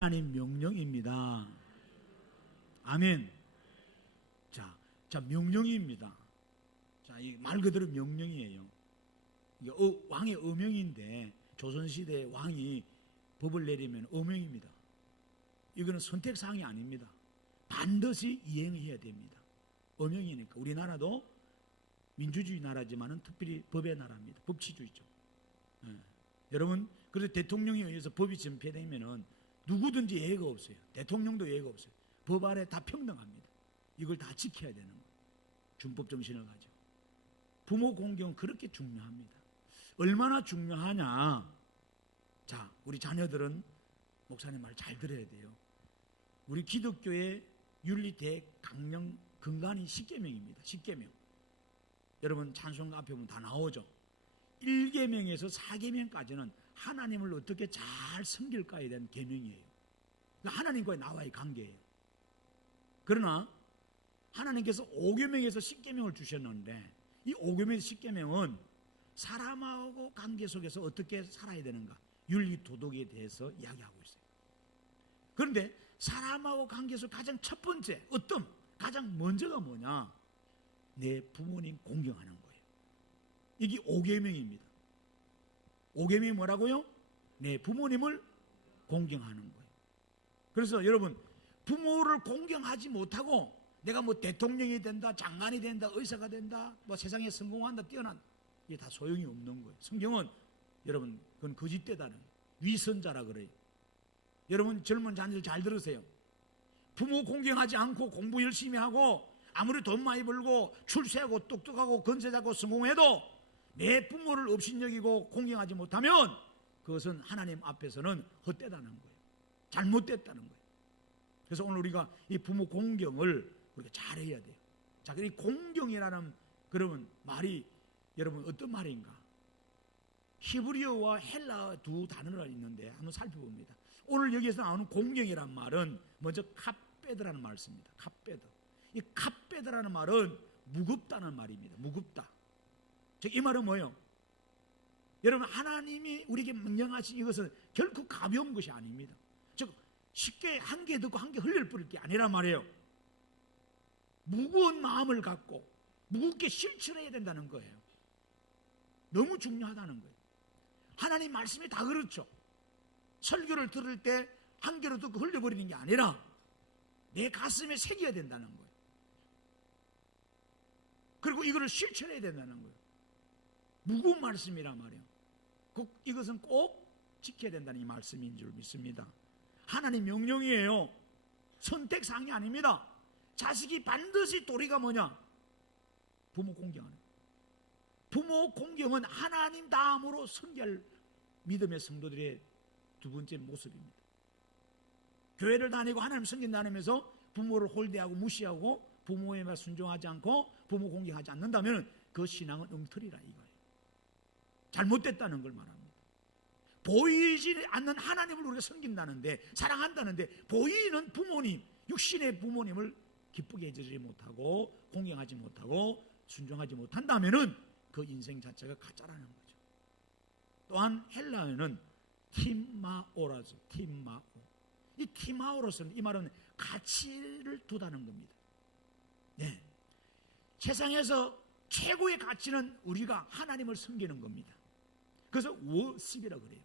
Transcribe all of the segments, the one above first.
하나님 명령입니다. 아멘. 자, 명령입니다. 자, 이 말 그대로 명령이에요. 이게 왕의 어명인데 조선시대 왕이 법을 내리면 어명입니다. 이거는 선택사항이 아닙니다. 반드시 이행해야 됩니다. 어명이니까. 우리나라도 민주주의 나라지만은 특별히 법의 나라입니다. 법치주의죠. 여러분, 그래서 대통령에 의해서 법이 전폐되면은 누구든지 예외가 없어요. 대통령도 예외가 없어요. 법 아래 다 평등합니다. 이걸 다 지켜야 되는 거예요. 준법 정신을 가지고. 부모 공경은 그렇게 중요합니다. 얼마나 중요하냐. 자, 우리 자녀들은 목사님 말 잘 들어야 돼요. 우리 기독교의 윤리 강령 근간이 10계명입니다. 10계명. 여러분 찬송 앞에 보면 다 나오죠. 1계명에서 4계명까지는 하나님을 어떻게 잘 섬길까에 대한 계명이에요. 그러니까 하나님과의 나와의 관계예요. 그러나 하나님께서 5계명에서 10계명을 주셨는데 이 5계명에서 10계명은 사람하고 관계 속에서 어떻게 살아야 되는가, 윤리 도덕에 대해서 이야기하고 있어요. 그런데 사람하고 관계 속 가장 첫 번째, 가장 먼저가 뭐냐? 내 부모님 공경하는 거예요. 이게 5계명입니다. 5계명이 뭐라고요? 내 부모님을 공경하는 거예요. 그래서 여러분, 부모를 공경하지 못하고 내가 뭐 대통령이 된다, 장관이 된다, 의사가 된다, 뭐 세상에 성공한다, 뛰어난다, 이게 다 소용이 없는 거예요. 성경은 여러분 그건 거짓되다는 거예요. 위선자라 그래요. 여러분 젊은 자녀들 잘 들으세요. 부모 공경하지 않고 공부 열심히 하고 아무리 돈 많이 벌고 출세하고 똑똑하고 건세자고 성공해도 내 부모를 업신여기고 공경하지 못하면 그것은 하나님 앞에서는 헛되다는 거예요. 잘못됐다는 거예요. 그래서 오늘 우리가 이 부모 공경을 우리가 잘해야 돼요. 자, 이 공경이라는 그러면 말이 여러분 어떤 말인가? 히브리어와 헬라어 두 단어가 있는데 한번 살펴봅니다. 오늘 여기에서 나오는 공경이라는 말은 먼저 카페드라는 말을 씁니다. 카페드. 이 카페드라는 말은 무겁다는 말입니다. 무겁다. 즉 이 말은 뭐예요? 여러분, 하나님이 우리에게 명령하신 이것은 결코 가벼운 것이 아닙니다. 즉 쉽게 한 개 듣고 한 개 흘릴 뿌릴 게 아니란 말이에요. 무거운 마음을 갖고 무겁게 실천해야 된다는 거예요. 너무 중요하다는 거예요. 하나님 말씀이 다 그렇죠. 설교를 들을 때 한 개로 듣고 흘려버리는 게 아니라 내 가슴에 새겨야 된다는 거예요. 그리고 이거를 실천해야 된다는 거예요. 무거운 말씀이란 말이에요. 이것은 꼭 지켜야 된다는 이 말씀인 줄 믿습니다. 하나님 명령이에요. 선택사항이 아닙니다. 자식이 반드시 도리가 뭐냐? 부모 공경하는 거예요. 부모 공경은 하나님 다음으로 섬길 믿음의 성도들의 두 번째 모습입니다. 교회를 다니고 하나님 섬긴 다니면서 부모를 홀대하고 무시하고 부모의 말 순종하지 않고 부모 공경하지 않는다면 그 신앙은 엉터리라 이거예요. 잘못됐다는 걸 말합니다. 보이지 않는 하나님을 우리가 섬긴다는데, 사랑한다는데 보이는 부모님, 육신의 부모님을 기쁘게 해주지 못하고 공경하지 못하고 순종하지 못한다면은 그 인생 자체가 가짜라는 거죠. 또한 헬라어는 팀마오라죠. 팀마오. 이 팀마오로서는 이 말은 가치를 두다는 겁니다. 네. 세상에서 최고의 가치는 우리가 하나님을 섬기는 겁니다. 그래서 워십이라고 그래요.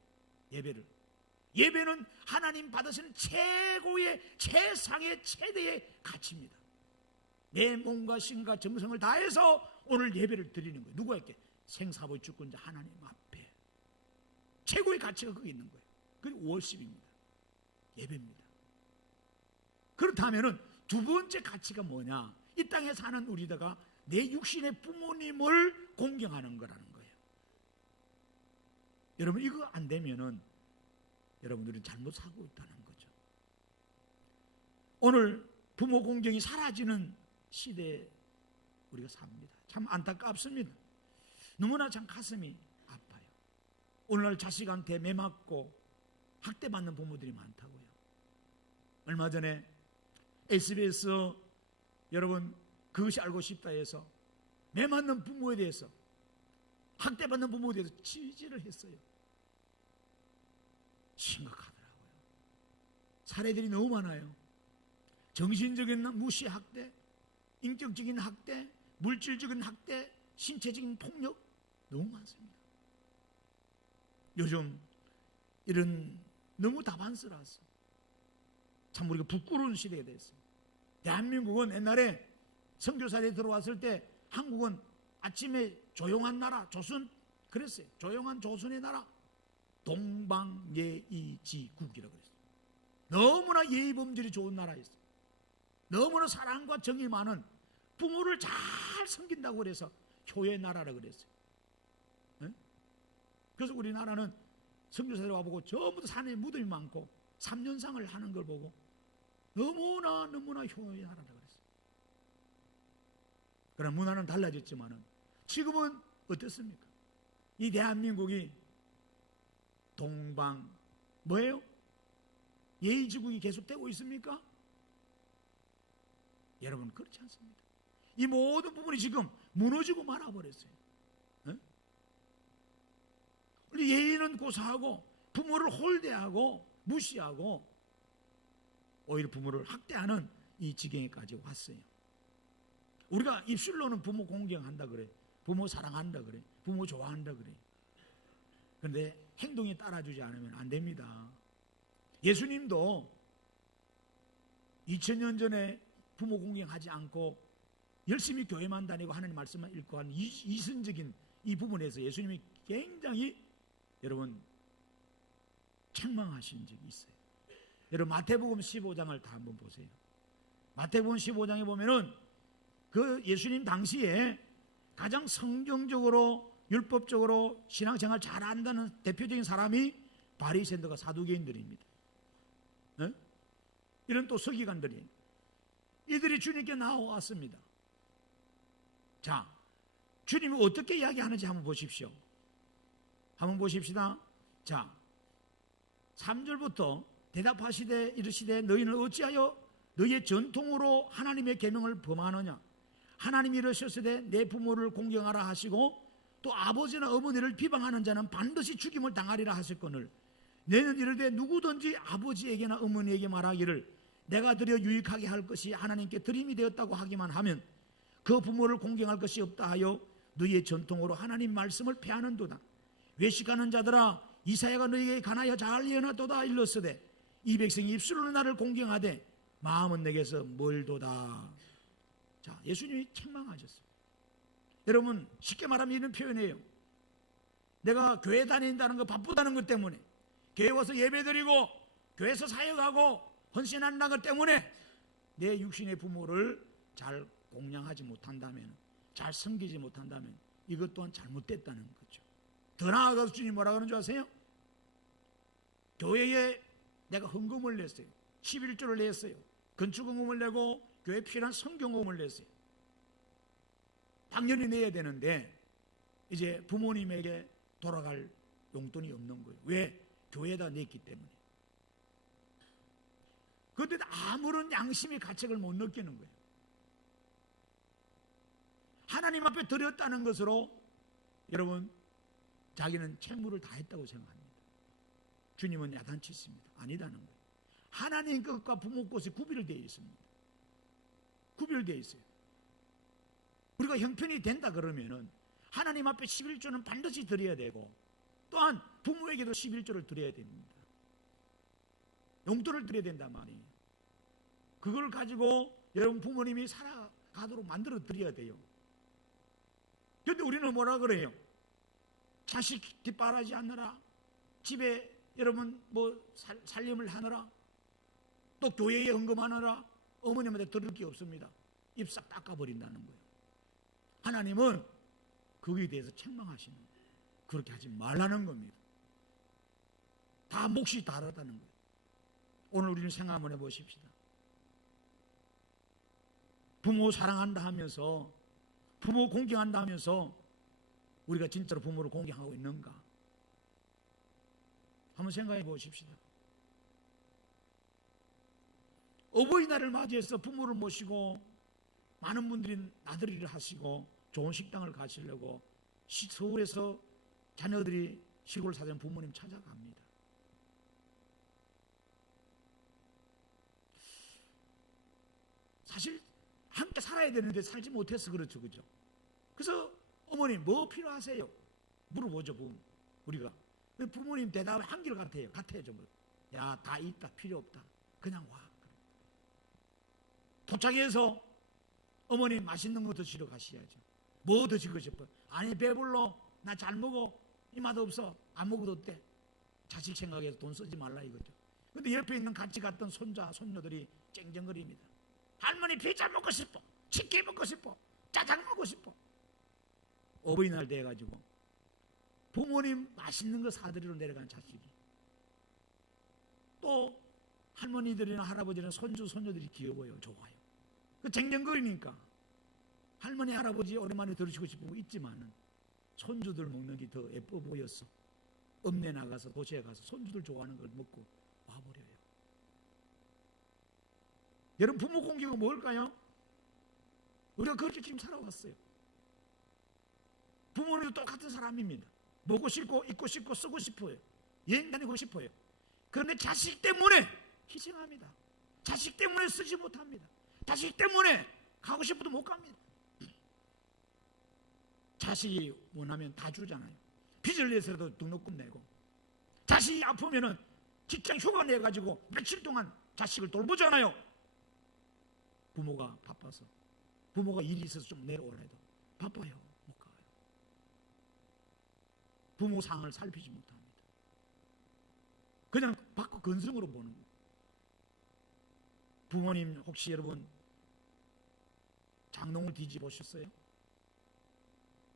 예배는 하나님 받으시는 최고의 최상의 최대의 가치입니다. 내 몸과 신과 정성을 다해서 오늘 예배를 드리는 거예요. 누구에게? 생사의 주권자 하나님 앞에. 최고의 가치가 거기 있는 거예요. 그게 워십입니다. 예배입니다. 그렇다면 두 번째 가치가 뭐냐? 이 땅에 사는 우리다가 내 육신의 부모님을 공경하는 거라는 거예요. 여러분, 이거 안 되면은 여러분들은 잘못 살고 있다는 거죠. 오늘 부모 공경이 사라지는 시대에 우리가 삽니다. 참 안타깝습니다. 너무나 참 가슴이 아파요. 오늘날 자식한테 매맞고 학대받는 부모들이 많다고요. 얼마 전에 SBS 여러분 그것이 알고 싶다 해서 매맞는 부모에 대해서, 학대받는 부모에 대해서 취재를 했어요. 심각하더라고요. 사례들이 너무 많아요. 정신적인 무시 학대, 인격적인 학대, 물질적인 학대, 신체적인 폭력 너무 많습니다. 요즘 이런 너무 다반스라서 참 우리가 부끄러운 시대가 됐어요. 대한민국은 옛날에 선교사들이 들어왔을 때 한국은 아침에 조용한 나라 조선 그랬어요. 조용한 조선의 나라 동방예의지국이라고 그랬어요. 너무나 예의 범절이 좋은 나라였어요. 너무나 사랑과 정이 많은 부모를 잘 섬긴다고 그래서 효의 나라라고 그랬어요. 네? 그래서 우리나라는 선교사들이 와보고 전부 다 산에 무덤이 많고 3년상을 하는 걸 보고 너무나 효의 나라라고 그랬어요. 그러나 문화는 달라졌지만은 지금은 어떻습니까? 이 대한민국이 동방 뭐예요? 예의지국이 계속되고 있습니까? 여러분 그렇지 않습니다. 이 모든 부분이 지금 무너지고 말아버렸어요. 네? 우리 예의는 고사하고 부모를 홀대하고 무시하고 오히려 부모를 학대하는 이 지경에까지 왔어요. 우리가 입술로는 부모 공경한다 그래, 부모 사랑한다 그래, 부모 좋아한다 그래. 그런데 행동에 따라주지 않으면 안 됩니다. 예수님도 2000년 전에 부모 공경하지 않고 열심히 교회만 다니고 하나님 말씀만 읽고 하는 이선적인 이 부분에서 예수님이 굉장히 여러분 책망하신 적이 있어요. 여러분 마태복음 15장을 다 한번 보세요. 마태복음 15장에 보면은 그 예수님 당시에 가장 성경적으로 율법적으로 신앙생활 잘한다는 대표적인 사람이 바리새인들과 사두개인들입니다. 네? 이런 또 서기관들이 이들이 주님께 나와왔습니다. 자, 주님이 어떻게 이야기하는지 한번 보십시오. 한번 보십시다. 자, 3절부터 대답하시되 이르시되 너희는 어찌하여 너희의 전통으로 하나님의 계명을 범하느냐. 하나님이 이르셨으되 내 부모를 공경하라 하시고 또 아버지나 어머니를 비방하는 자는 반드시 죽임을 당하리라 하셨거늘 너희는 이르되 누구든지 아버지에게나 어머니에게 말하기를 내가 드려 유익하게 할 것이 하나님께 드림이 되었다고 하기만 하면 그 부모를 공경할 것이 없다 하여 너희의 전통으로 하나님 말씀을 폐하는도다. 외식하는 자들아 이사야가 너희에게 관하여 잘 예언하도다 일렀으되 이 백성이 입술로 나를 공경하되 마음은 내게서 멀도다. 자, 예수님이 책망하셨어요. 여러분 쉽게 말하면 이런 표현이에요. 내가 교회 다닌다는 거 바쁘다는 것 때문에 교회 와서 예배드리고 교회에서 사역하고 헌신한다는 것 때문에 내 육신의 부모를 잘 공양하지 못한다면 잘 섬기지 못한다면 이것 또한 잘못됐다는 거죠. 더 나아가서 주님 뭐라 그러는 줄 아세요? 교회에 내가 헌금을 냈어요. 11조를 냈어요. 건축헌금을 내고 교회에 필요한 성경헌금을 냈어요. 당연히 내야 되는데 이제 부모님에게 돌아갈 용돈이 없는 거예요. 왜? 교회에다 냈기 때문에. 그런데 아무런 양심의 가책을 못 느끼는 거예요. 하나님 앞에 드렸다는 것으로 여러분 자기는 책무를 다했다고 생각합니다. 주님은 야단치십니다. 아니다는 거예요. 하나님 것과 부모 것이 구별되어 있습니다. 구별되어 있어요. 우리가 형편이 된다 그러면은 하나님 앞에 11조는 반드시 드려야 되고 또한 부모에게도 11조를 드려야 됩니다. 용돈을 드려야 된단 말이에요. 그걸 가지고 여러분 부모님이 살아가도록 만들어 드려야 돼요. 그런데 우리는 뭐라 그래요? 자식 뒷바라지 않느라 집에 여러분 살림을 하느라 또 교회에 헌금하느라 어머님한테 들을 게 없습니다. 입 싹 닦아버린다는 거예요. 하나님은 거기에 대해서 책망하시는 거예요. 그렇게 하지 말라는 겁니다. 다 몫이 다르다는 거예요. 오늘 우리는 생각 한번 해보십시다. 부모 사랑한다 하면서 부모 공경한다 하면서 우리가 진짜로 부모를 공경하고 있는가? 한번 생각해 보십시다. 어버이날을 맞이해서 부모를 모시고 많은 분들이 나들이를 하시고 좋은 식당을 가시려고 서울에서 자녀들이 시골 사는 부모님 찾아갑니다. 사실 함께 살아야 되는데 살지 못해서 그렇죠, 그죠? 그래서 어머님 뭐 필요하세요? 물어보죠, 우리가. 부모님 대답 한결 같아요. 전부. 야, 다 있다, 필요 없다, 그냥 와. 도착해서 어머님 맛있는 거 드시러 가셔야죠. 뭐 드시고 싶어? 아니, 배불러, 나 잘 먹어, 이 맛 없어, 안 먹어도 돼. 자식 생각해서 돈 쓰지 말라 이거죠. 근데 옆에 있는 같이 갔던 손자 손녀들이 쨍쨍거립니다. 할머니 피자 먹고 싶어, 치킨 먹고 싶어, 짜장 먹고 싶어. 어버이날 돼가지고 부모님 맛있는 거 사드리러 내려간 자식이, 또 할머니들이나 할아버지나 손주 손녀들이 귀여워요, 좋아요. 그 쟁쟁거리니까 할머니 할아버지 오랜만에 들으시고 싶은 거 있지만은 손주들 먹는 게 더 예뻐 보였어. 읍내 나가서 도시에 가서 손주들 좋아하는 걸 먹고 와버려요. 여러분, 부모 공경은 뭘까요? 우리가 그렇게 지금 살아왔어요. 부모님도 똑같은 사람입니다. 먹고 싶고 입고 싶고 쓰고 싶어요. 여행 다니고 싶어요. 그런데 자식 때문에 희생합니다. 자식 때문에 쓰지 못합니다. 자식 때문에 가고 싶어도 못 갑니다. 자식이 원하면 다 주잖아요. 빚을 내서도 등록금 내고, 자식이 아프면은 직장 휴가 내가지고 며칠 동안 자식을 돌보잖아요. 부모가 바빠서, 부모가 일이 있어서 좀 내려오라 해도 바빠요, 못 가요. 부모 상을 살피지 못합니다. 그냥 받고 건성으로 보는 거예요. 부모님 혹시 여러분 장롱을 뒤집으셨어요?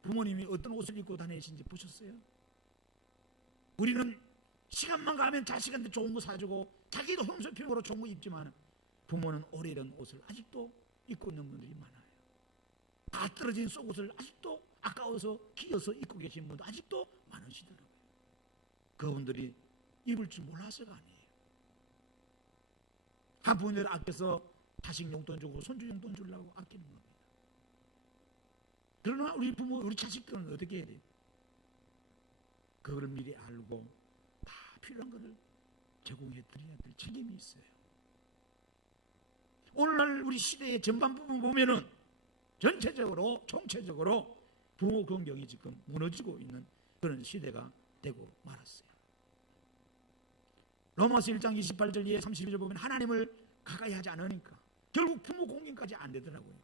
부모님이 어떤 옷을 입고 다니시는지 보셨어요? 우리는 시간만 가면 자식한테 좋은 거 사주고 자기도 홈쇼핑으로 좋은 거 입지만 부모는 오래된 옷을 아직도 입고 있는 분들이 많아요. 다 떨어진 속옷을 아직도 아까워서 기어서 입고 계신 분도 아직도 많으시더라고요. 그분들이 입을 줄 몰라서가 아니에요. 한 분들 아껴서 자식 용돈 주고 손주 용돈 주려고 아끼는 겁니다. 그러나 우리 부모, 우리 자식들은 어떻게 해야 돼요? 그거를 미리 알고 다 필요한 것을 제공해 드려야 될 책임이 있어요. 오늘날 우리 시대의 전반 부분 보면은 전체적으로 총체적으로 부모 공경이 지금 무너지고 있는 그런 시대가 되고 말았어요. 로마서 1장 28절 이하 32절 보면 하나님을 가까이 하지 않으니까 결국 부모 공경까지 안 되더라고요.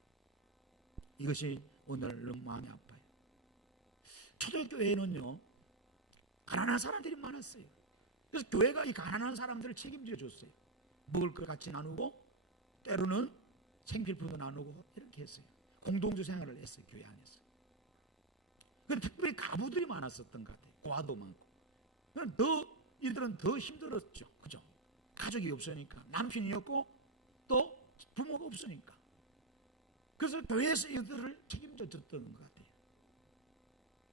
이것이 오늘은 마음이 아파요. 초대교회는요, 가난한 사람들이 많았어요. 그래서 교회가 이 가난한 사람들을 책임져 줬어요. 먹을 것 같이 나누고 때로는 생필품도 나누고 이렇게 했어요. 공동체 생활을 했어요, 교회 안에서. 그런데 특별히 가부들이 많았었던 것 같아요. 고아도 많고. 이들은 더 힘들었죠, 그죠? 가족이 없으니까, 남편이 없고 또 부모가 없으니까. 그래서 교회에서 이들을 책임져 줬던 것 같아요.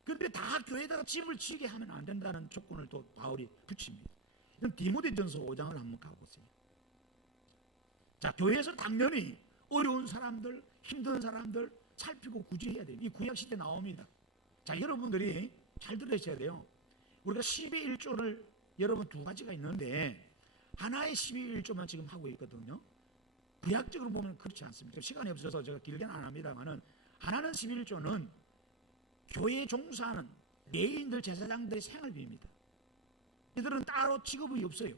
그런데 다 교회에다가 짐을 지게 하면 안 된다는 조건을 또 바울이 붙입니다. 그럼 디모데전서 5장을 한번 가보세요. 자, 교회에서 당연히 어려운 사람들, 힘든 사람들 살피고 구제해야 돼요. 이 구약시대 나옵니다. 자, 여러분들이 잘 들으셔야 돼요. 우리가 12의 1조를 여러분 두 가지가 있는데 하나의 12의 1조만 지금 하고 있거든요. 구약적으로 보면 그렇지 않습니다. 시간이 없어서 제가 길게는 안 합니다만은 하나는 12의 1조는 교회에 종사하는 레위인들, 제사장들의 생활비입니다. 이들은 따로 직업이 없어요.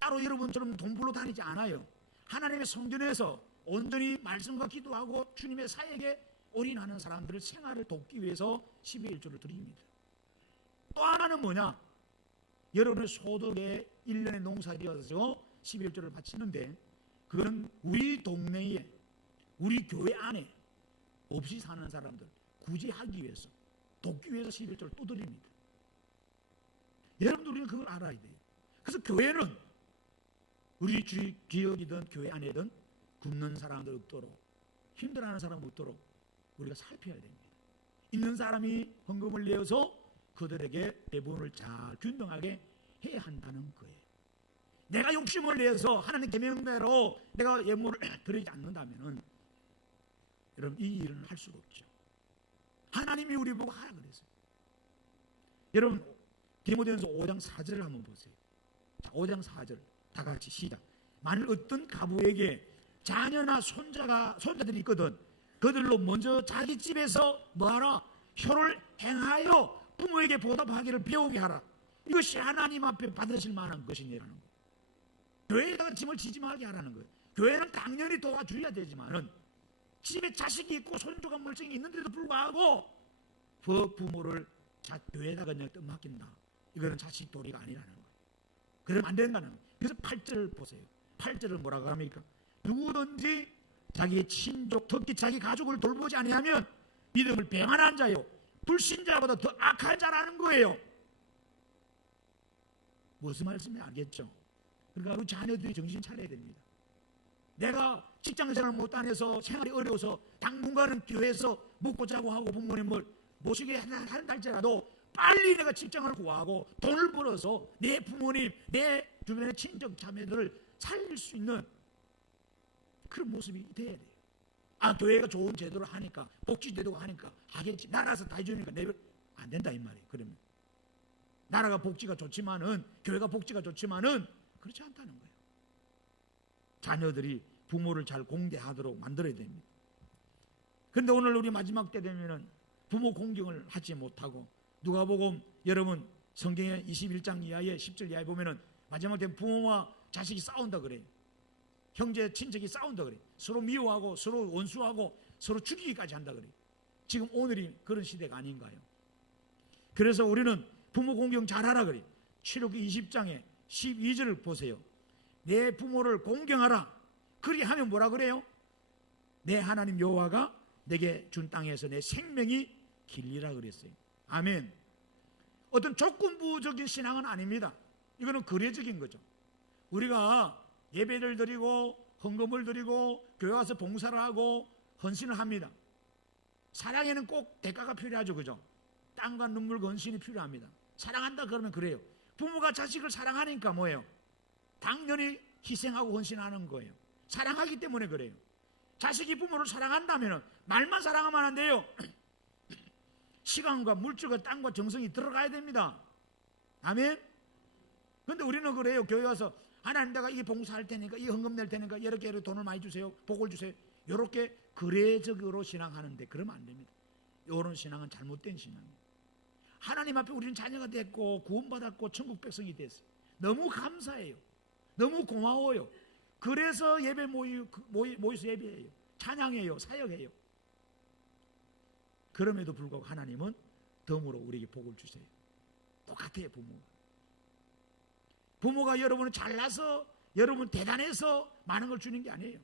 따로 여러분처럼 돈 벌러 다니지 않아요. 하나님의 성전에서 온전히 말씀과 기도하고 주님의 사역에 올인하는 사람들의 생활을 돕기 위해서 12의 1조를 드립니다. 또 하나는 뭐냐? 여러분의 소득에 1년에 농사지어서 12의 1조를 바치는데 그거는 우리 동네에, 우리 교회 안에 없이 사는 사람들 구제하기 위해서, 돕기 위해서 12의 1조를 또 드립니다. 여러분들 우리는 그걸 알아야 돼요. 그래서 교회는 우리 지역이든 교회 안에든 굶는 사람들 없도록, 힘들어하는 사람 없도록 우리가 살펴야 됩니다. 있는 사람이 헌금을 내어서 그들에게 배분을 잘 균등하게 해야 한다는 거예요. 내가 욕심을 내서 하나님 계명대로 내가 예물을 드리지 않는다면 여러분 이 일은 할 수가 없죠. 하나님이 우리 보고 하라 그랬어요. 여러분 디모데전서 5장 4절을 한번 보세요. 자, 5장 4절 다 같이 시작. 만일 어떤 가부에게 자녀나 손자들이 있거든. 그들로 먼저 자기 집에서 뭐하라? 효를 행하여 부모에게 보답하기를 배우게 하라. 이것이 하나님 앞에 받으실 만한 것이니라는 거예요. 교회에다가 짐을 지지 말게 하라는 거예요. 교회는 당연히 도와줘야 되지만은 집에 자식이 있고 손주가 멀쩡히 있는데도 불구하고 그 부모를 교회에다가 그냥 떠맡긴다. 이거는 자식 도리가 아니라는 거예요. 그러면 안 된다는 거예요. 그래서 8절을 보세요. 8절을 뭐라고 합니까? 누구든지 자기 친족, 특히 자기 가족을 돌보지 아니하면 믿음을 배반한 자요 불신자보다 더 악한 자라는 거예요. 무슨 말씀인지 알겠죠? 그러니까 우리 자녀들이 정신 차려야 됩니다. 내가 직장생활을 못 다녀서 생활이 어려워서 당분간은 교회에서 먹고 자고 하고 부모님을 모시게 한달지라도 빨리 내가 직장을 구하고 돈을 벌어서 내 부모님, 내 주변의 친척 자매들을 살릴 수 있는 그런 모습이 돼야 돼요. 아, 교회가 좋은 제도를 하니까, 복지 제도가 하니까 하겠지. 나라에서 다 해주니까 안 된다 이 말이에요. 그러면 나라가 복지가 좋지만은, 교회가 복지가 좋지만은 그렇지 않다는 거예요. 자녀들이 부모를 잘 공경하도록 만들어야 됩니다. 그런데 오늘 우리 마지막 때 되면은 부모 공경을 하지 못하고, 누가복음 여러분 성경의 21장 이하에 10절 이하에 보면은 마지막 때 부모와 자식이 싸운다 그래요. 형제 친척이 싸운다 그래요. 서로 미워하고 서로 원수하고 서로 죽이기까지 한다 그래요. 지금 오늘이 그런 시대가 아닌가요? 그래서 우리는 부모 공경 잘하라 그래요. 출애굽기 20장에 12절을 보세요. 내 부모를 공경하라. 그리하면 뭐라 그래요? 내 하나님 여호와가 내게 준 땅에서 내 생명이 길리라 그랬어요. 아멘. 어떤 조건부적인 신앙은 아닙니다. 이거는 거래적인 거죠. 우리가 예배를 드리고 헌금을 드리고 교회 와서 봉사를 하고 헌신을 합니다. 사랑에는 꼭 대가가 필요하죠. 그죠? 땀과 눈물과 헌신이 필요합니다. 사랑한다 그러면 그래요. 부모가 자식을 사랑하니까 뭐예요? 당연히 희생하고 헌신하는 거예요. 사랑하기 때문에 그래요. 자식이 부모를 사랑한다면 말만 사랑하면 안 돼요. 시간과 물질과 땀과 정성이 들어가야 됩니다. 아멘. 그런데 우리는 그래요. 교회 와서 하나님 내가 이 봉사할 테니까, 이 헌금 낼 테니까 이렇게 돈을 많이 주세요, 복을 주세요, 이렇게 거래적으로 신앙하는데 그러면 안 됩니다. 이런 신앙은 잘못된 신앙입니다. 하나님 앞에 우리는 자녀가 됐고 구원받았고 천국 백성이 됐어요. 너무 감사해요. 너무 고마워요. 그래서 예배 모여서 예배해요, 찬양해요, 사역해요. 그럼에도 불구하고 하나님은 덤으로 우리에게 복을 주세요. 똑같아요. 부모가 여러분을 잘나서, 여러분 대단해서 많은 걸 주는 게 아니에요.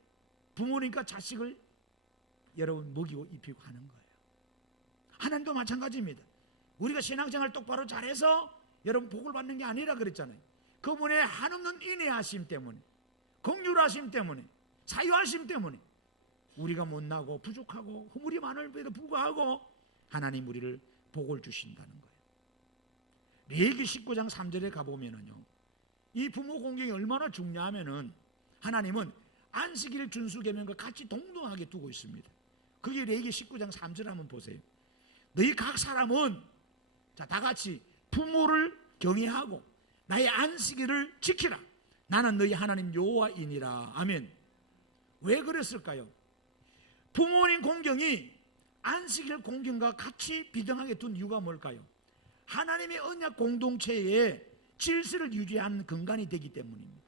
부모니까 자식을 여러분 먹이고 입히고 하는 거예요. 하나님도 마찬가지입니다. 우리가 신앙생활 똑바로 잘해서 여러분 복을 받는 게 아니라 그랬잖아요. 그분의 한없는 인애하심 때문에, 긍휼하심 때문에, 사유하심 때문에 우리가 못나고 부족하고 허물이 많을에도 불구하고 하나님 우리를 복을 주신다는 거예요. 레위기 19장 3절에 가보면은요, 이 부모 공경이 얼마나 중요하면은 하나님은 안식일 준수계명과 같이 동등하게 두고 있습니다. 그게 레위기 19장 3절 한번 보세요. 너희 각 사람은 다 같이 부모를 경외하고 나의 안식일을 지키라. 나는 너희 하나님 여호와이니라. 아멘. 왜 그랬을까요? 부모님 공경이 안식일 공경과 같이 비등하게 둔 이유가 뭘까요? 하나님의 언약 공동체의 질서를 유지하는 근간이 되기 때문입니다.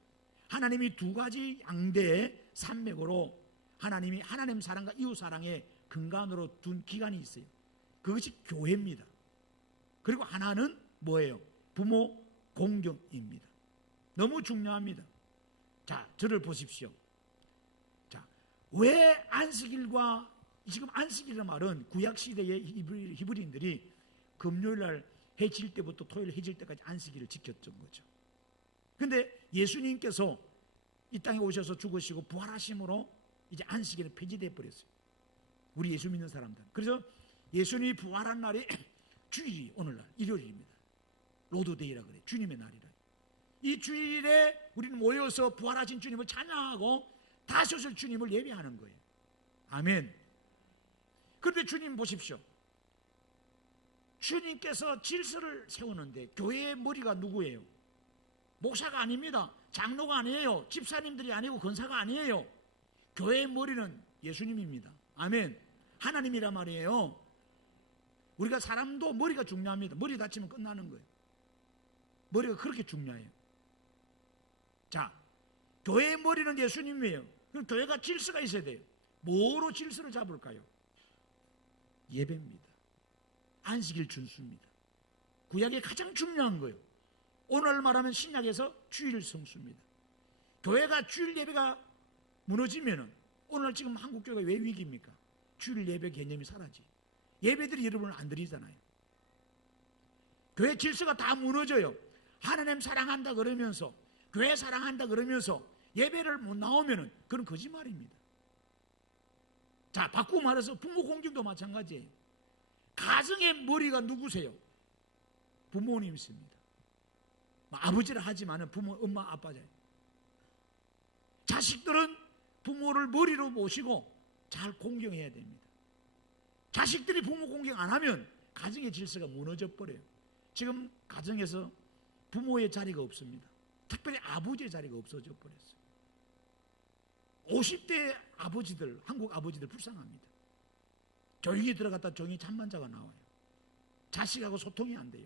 하나님이 두 가지 양대의 산맥으로 하나님이 하나님 사랑과 이웃 사랑의 근간으로 둔 기간이 있어요. 그것이 교회입니다. 그리고 하나는 뭐예요? 부모 공경입니다. 너무 중요합니다. 자, 저를 보십시오. 자, 왜 안식일과, 지금 안식일이라는 말은 구약시대의 히브리인들이 금요일날 해질 때부터 토요일 해질 때까지 안식일을 지켰던 거죠. 그런데 예수님께서 이 땅에 오셔서 죽으시고 부활하심으로 이제 안식일은 폐지되어 버렸어요. 우리 예수 믿는 사람들. 그래서 예수님이 부활한 날이 주일이 오늘날 일요일입니다. 로드데이라 그래요. 주님의 날이라. 이 주일에 우리는 모여서 부활하신 주님을 찬양하고 다시 오실 주님을 예배하는 거예요. 아멘. 그런데 주님 보십시오. 주님께서 질서를 세우는데 교회의 머리가 누구예요? 목사가 아닙니다. 장로가 아니에요. 집사님들이 아니고 권사가 아니에요. 교회의 머리는 예수님입니다. 아멘. 하나님이란 말이에요. 우리가 사람도 머리가 중요합니다. 머리 다치면 끝나는 거예요. 머리가 그렇게 중요해요. 자, 교회의 머리는 예수님이에요. 그럼 교회가 질서가 있어야 돼요. 뭐로 질서를 잡을까요? 예배입니다. 안식일 준수입니다. 구약의 가장 중요한 거예요. 오늘 말하면 신약에서 주일 성수입니다. 교회가 주일 예배가 무너지면은 오늘 지금 한국 교회가 왜 위기입니까? 주일 예배 개념이 사라지. 예배들이 여러분을 안 드리잖아요. 교회 질서가 다 무너져요. 하나님 사랑한다 그러면서, 교회 사랑한다 그러면서 예배를 못 나오면은 그건 거짓말입니다. 자, 바꾸고 말해서 부모 공경도 마찬가지예요. 가정의 머리가 누구세요? 부모님이십니다. 아버지를 하지만은 부모, 엄마, 아빠잖아요. 자식들은 부모를 머리로 모시고 잘 공경해야 됩니다. 자식들이 부모 공경 안 하면 가정의 질서가 무너져 버려요. 지금 가정에서 부모의 자리가 없습니다. 특별히 아버지의 자리가 없어져 버렸어요. 50대 아버지들, 한국 아버지들 불쌍합니다. 조용히 들어갔다 조용히 잠만 자가 나와요. 자식하고 소통이 안 돼요.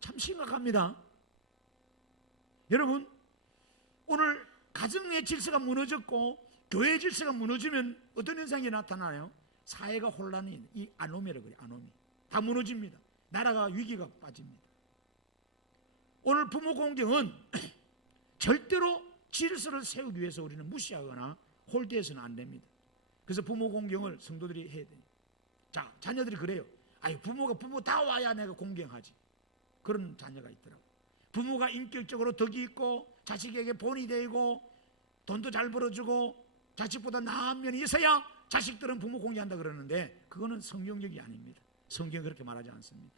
참 심각합니다. 여러분, 오늘 가정의 질서가 무너졌고 교회의 질서가 무너지면 어떤 현상이 나타나요? 사회가 혼란이, 이 아노미라고 그래요. 아노미. 다 무너집니다. 나라가 위기가 빠집니다. 오늘 부모 공경은 절대로 질서를 세우기 위해서 우리는 무시하거나 홀대해서는 안 됩니다. 그래서 부모 공경을 성도들이 해야 돼요. 자, 자녀들이 그래요. 아니, 부모 다 와야 내가 공경하지. 그런 자녀가 있더라고요. 부모가 인격적으로 덕이 있고 자식에게 본이 되고 돈도 잘 벌어주고 자식보다 나은 면이 있어야 자식들은 부모 공경한다 그러는데 그거는 성경적이 아닙니다. 성경은 그렇게 말하지 않습니다.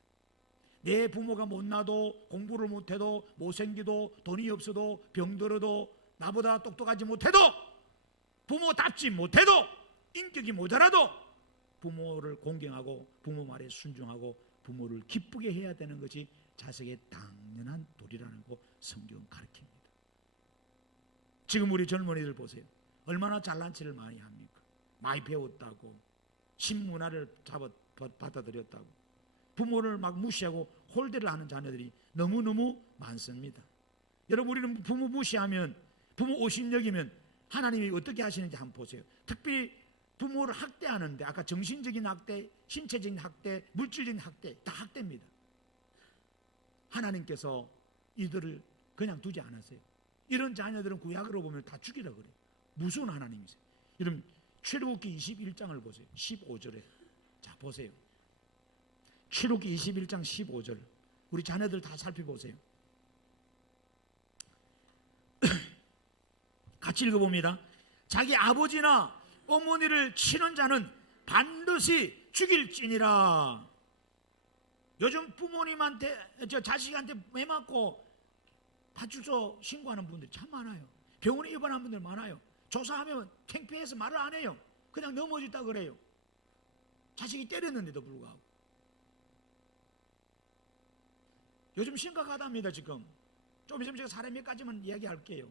내 부모가 못나도 공부를 못해도 못생기도 돈이 없어도 병들어도 나보다 똑똑하지 못해도 부모답지 못해도 인격이 모자라도 부모를 공경하고 부모 말에 순종하고 부모를 기쁘게 해야 되는 것이 자식의 당연한 도리라는 거 성경은 가르칩니다. 지금 우리 젊은이들 보세요. 얼마나 잘난 체를 많이 합니까? 많이 배웠다고 신문화를 받아들였다고 부모를 막 무시하고 홀대를 하는 자녀들이 너무너무 많습니다. 여러분, 우리는 부모 무시하면 부모 오십력이면 하나님이 어떻게 하시는지 한번 보세요. 특별히 부모를 학대하는데 아까 정신적인 학대, 신체적인 학대, 물질적인 학대 다 학대입니다. 하나님께서 이들을 그냥 두지 않았어요. 이런 자녀들은 구약으로 보면 다 죽이라 그래요. 무서운 하나님이세요. 여러분, 출애굽기 21장을 보세요. 15절에. 자, 보세요. 출애굽기 21장 15절. 우리 자녀들 다 살펴보세요. 같이 읽어봅니다. 자기 아버지나 어머니를 치는 자는 반드시 죽일지니라. 요즘 부모님한테, 자식한테 매 맞고 파출소 신고하는 분들이 참 많아요. 병원에 입원한 분들 많아요. 조사하면 창피해서 말을 안 해요. 그냥 넘어졌다 그래요. 자식이 때렸는데도 불구하고. 요즘 심각하답니다. 지금 좀 있으면 제가 사람 몇 가지만 이야기할게요.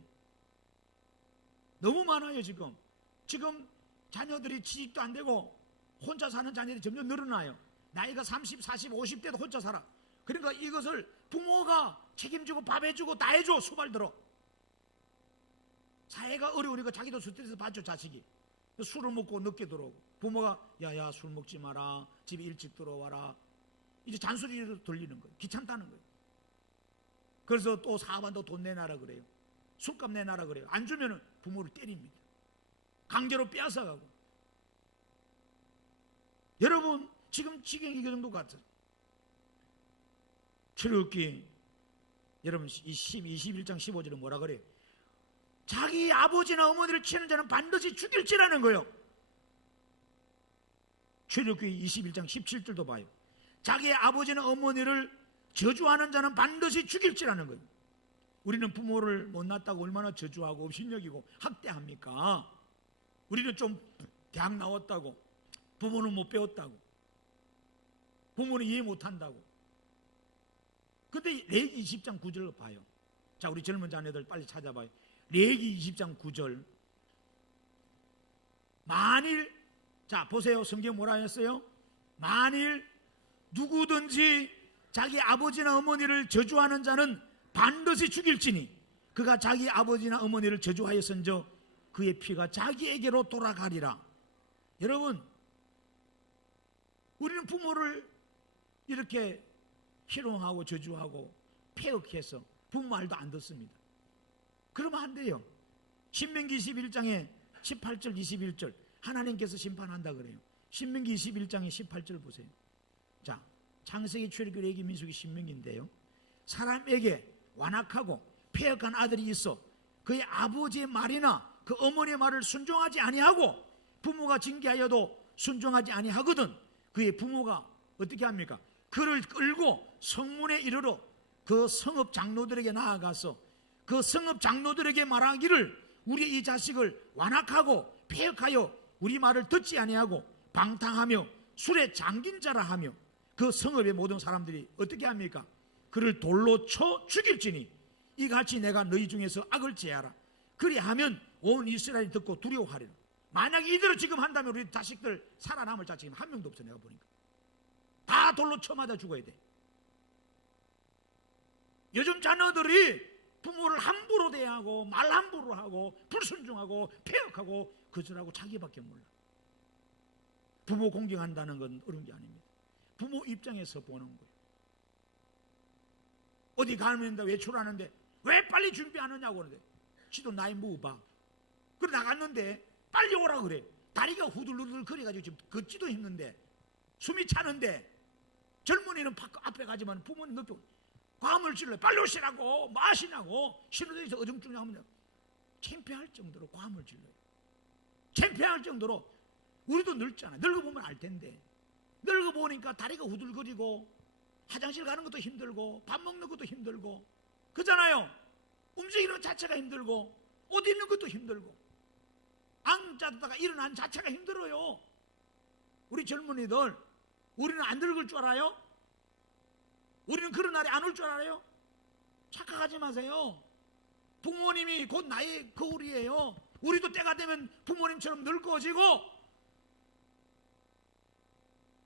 너무 많아요. 지금 자녀들이 취직도 안 되고 혼자 사는 자녀들이 점점 늘어나요. 나이가 30, 40, 50대도 혼자 살아. 그러니까 이것을 부모가 책임지고 밥 해주고 다 해줘. 수발 들어. 사회가 어려우니까 자기도 스트레스 받죠. 자식이 술을 먹고 늦게 들어오고 부모가 야야 술 먹지 마라, 집에 일찍 들어와라. 이제 잔소리로 들리는 거예요. 귀찮다는 거예요. 그래서 또 사업한다고 돈 내놔라 그래요. 술값 내놔라 그래요. 안 주면 부모를 때립니다. 강제로 빼앗아가고. 여러분, 지금 지경이 이 정도 같아요. 출애굽기 여러분 21장 15절에 뭐라 그래요? 자기 아버지나 어머니를 치는 자는 반드시 죽일지라는 거예요. 출애굽기 21장 17절도 봐요. 자기의 아버지나 어머니를 저주하는 자는 반드시 죽일지라는 거예요. 우리는 부모를 못났다고 얼마나 저주하고 업신여기고 학대합니까? 우리는 좀 대학 나왔다고, 부모는 못 배웠다고, 부모는 이해 못한다고. 근데 레위기 20장 9절로 봐요. 자, 우리 젊은 자녀들 빨리 찾아봐요. 레위기 20장 9절. 만일, 자 보세요, 성경 뭐라 했어요? 만일 누구든지 자기 아버지나 어머니를 저주하는 자는 반드시 죽일지니 그가 자기 아버지나 어머니를 저주하였은저 그의 피가 자기에게로 돌아가리라. 여러분, 우리는 부모를 이렇게 희롱하고 저주하고 폐역해서 부모 말도 안 듣습니다. 그러면 안 돼요. 신명기 21장에 18절 21절 하나님께서 심판한다 그래요. 신명기 21장에 18절 보세요. 자, 창세기, 출애굽기, 레위기, 민수기, 신명기인데요. 사람에게 완악하고 폐역한 아들이 있어 그의 아버지의 말이나 그 어머니의 말을 순종하지 아니하고 부모가 징계하여도 순종하지 아니하거든 그의 부모가 어떻게 합니까? 그를 끌고 성문에 이르러 그 성읍 장로들에게 나아가서 그 성읍 장로들에게 말하기를 우리 이 자식을 완악하고 폐역하여 우리 말을 듣지 아니하고 방탕하며 술에 잠긴 자라 하며 그 성읍의 모든 사람들이 어떻게 합니까? 그를 돌로 쳐 죽일지니 이같이 내가 너희 중에서 악을 제하라. 그리하면 온 이스라엘이 듣고 두려워하리라. 만약에 이대로 지금 한다면 우리 자식들 살아남을 자 지금 한 명도 없어. 내가 보니까 다 돌로 쳐맞아 죽어야 돼. 요즘 자녀들이 부모를 함부로 대하고 말 함부로 하고 불순종하고 폐역하고 거절하고 자기밖에 몰라. 부모 공경한다는 건 어려운 게 아닙니다. 부모 입장에서 보는 거예요. 어디 가는데 외출하는데 왜 빨리 준비 안 하냐고 그러는데 지도 나이 먹어봐. 그래 나갔는데 빨리 오라 그래. 다리가 후들후들 거려가지고 지금 걷지도 힘든데 숨이 차는데 젊은이는 앞에 가지만 부모님 늦게 과음을 질러요. 빨리 오시라고 마시냐고 신호등에서 어중중하면 창피할 정도로 과음을 질러요. 창피할 정도로 우리도 늙잖아요. 늙어보면 알 텐데 늙어보니까 다리가 후들거리고 화장실 가는 것도 힘들고 밥 먹는 것도 힘들고 그잖아요. 움직이는 것 자체가 힘들고 옷 입는 것도 힘들고 앉았다가 일어난 자체가 힘들어요. 우리 젊은이들 우리는 안 늙을 줄 알아요? 우리는 그런 날이 안 올 줄 알아요? 착각하지 마세요. 부모님이 곧 나의 거울이에요. 우리도 때가 되면 부모님처럼 늙어지고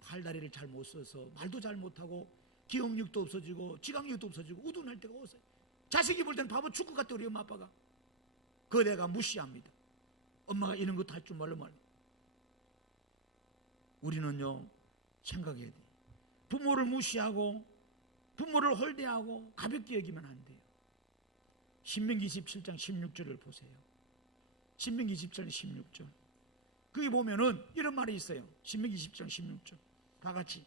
팔다리를 잘 못 써서 말도 잘 못하고 기억력도 없어지고 지각력도 없어지고 우둔할 때가 오세요. 자식이 볼 때는 바보 죽을 것 같아. 우리 엄마 아빠가 그거 내가 무시합니다. 엄마가 이런 것도 할 줄 몰라 말이야. 우리는요 생각해야 돼. 부모를 무시하고 부모를 홀대하고 가볍게 여기면 안 돼요. 신명기 27장 16절을 보세요. 신명기 27장 16절 거기 보면은 이런 말이 있어요. 신명기 20장 16절 다 같이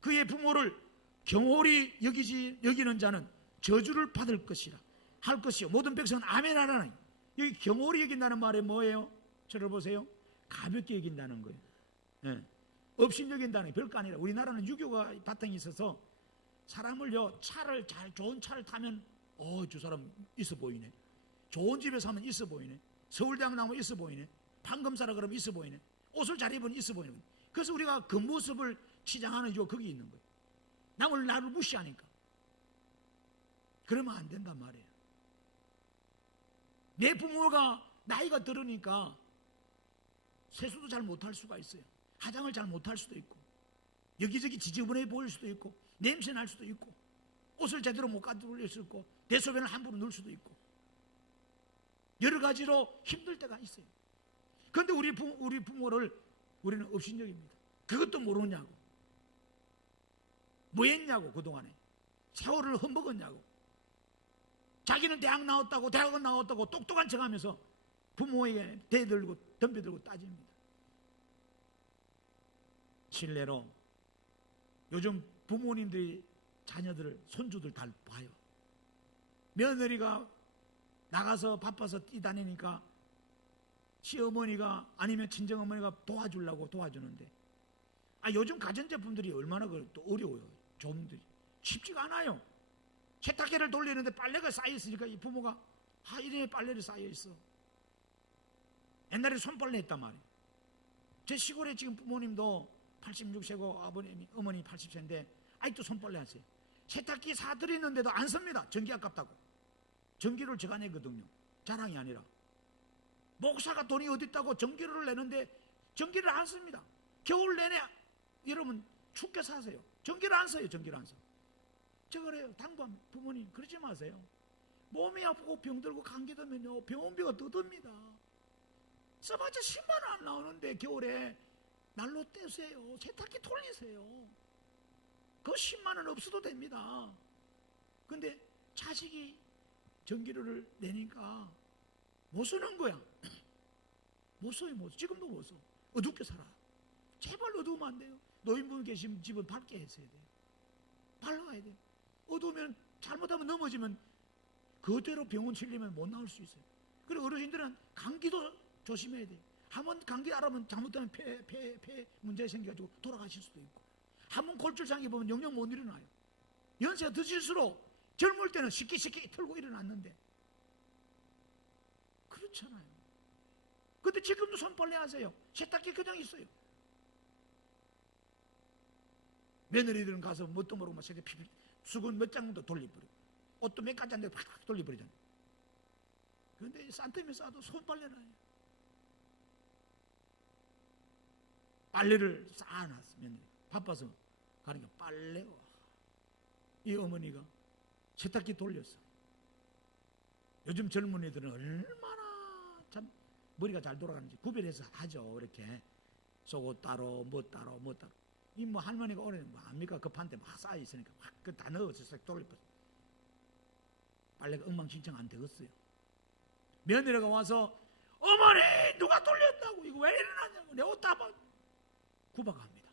그의 부모를 경홀히 여기는 자는 저주를 받을 것이라 할 것이요 모든 백성은 아멘 하라니. 여기 경홀히 여긴다는 말이 뭐예요? 저를 보세요. 가볍게 여긴다는 거예요. 네. 업신 여긴다는 게 별거 아니라 우리나라는 유교가 바탕이 있어서 사람을요 차를 잘 좋은 차를 타면 저 사람 있어 보이네. 좋은 집에 사면 있어 보이네. 서울대학 나오면 있어 보이네. 판검사라 그러면 있어 보이네. 옷을 잘 입으면 있어 보이네. 그래서 우리가 그 모습을 치장하는 이유가 거기 있는 거예요. 남을 나를 무시하니까. 그러면 안 된단 말이에요. 내 부모가 나이가 들으니까 세수도 잘 못할 수가 있어요. 화장을 잘 못할 수도 있고 여기저기 지저분해 보일 수도 있고 냄새 날 수도 있고 옷을 제대로 못 갖돌릴 수도 있고 대소변을 함부로 넣을 수도 있고 여러 가지로 힘들 때가 있어요. 그런데 우리 부모를 우리는 업신여깁니다. 그것도 모르냐고. 뭐 했냐고. 그동안에 세월을 헛먹었냐고. 자기는 대학 나왔다고 대학원 나왔다고 똑똑한 척하면서 부모에게 대들고 덤벼들고 따집니다. 실례로 요즘 부모님들이 자녀들을 손주들 다 봐요. 며느리가 나가서 바빠서 뛰다니니까 시어머니가 아니면 친정어머니가 도와주려고 도와주는데 요즘 가전제품들이 얼마나 또 어려워요. 좀들이 쉽지가 않아요. 세탁기를 돌리는데 빨래가 쌓여있으니까 이 부모가 이래 빨래를 쌓여있어. 옛날에 손빨래 했단 말이에요. 제 시골에 지금 부모님도 86세고 어머니 80세인데 아직도 손빨래 하세요. 세탁기 사드리는데도 안 씁니다. 전기 아깝다고. 전기를 제가 내거든요. 자랑이 아니라. 목사가 돈이 어디 있다고 전기료를 내는데 전기를 안 씁니다. 겨울 내내 여러분 춥게 사세요. 전기를 안 써요. 전기를 안 써. 저 그래요. 당부합니다. 부모님 그러지 마세요. 몸이 아프고 병들고 감기 들면요 병원비가 더 듭니다. 써봤자 10만 원 안 나오는데 겨울에 난로 떼세요. 세탁기 돌리세요. 그 10만 원 없어도 됩니다. 근데 자식이 전기료를 내니까 못 쓰는 거야. 못 써요. 못 써. 지금도 못 써. 어둡게 살아. 제발 어두우면 안 돼요. 노인분 계신 집은 밝게 했어야 돼요. 밝아야 돼요. 어두우면 잘못하면 넘어지면 그대로 병원 실리면 못 나올 수 있어요. 그리고 어르신들은 감기도 조심해야 돼요. 한번 감기 알아보면 잘못하면 폐 문제 생겨가지고 돌아가실 수도 있고, 한번 골절상에 보면 영영 못 일어나요. 연세가 드실수록 젊을 때는 쉽게 털고 일어났는데 그렇잖아요. 근데 지금도 손빨래 하세요. 세탁기 그냥 있어요. 며느리들은 가서 뭣도 모르고 막 세탁기 수건 몇 장도 돌려버리고 옷도 몇 가지 안 되고 팍팍 돌려버리잖아요. 그런데 싼템에 싸도 손빨래는 해요. 빨래를 쌓아놨어. 며느리 바빠서 가니까 빨래와 이 어머니가 세탁기 돌렸어. 요즘 젊은이들은 얼마나 참 머리가 잘 돌아가는지 구별해서 하죠. 이렇게 속옷 따로 뭐 따로 뭐 따로. 이 뭐 할머니가 오래 뭐 압니까? 급한데 막 쌓여 있으니까 확 그 다 넣어서 싹 돌려버려. 빨래가 엉망진창 안 되겠어요. 며느리가 와서 어머니 누가 돌렸다고 이거 왜 일어나냐고 내 옷 다 봐. 구박합니다.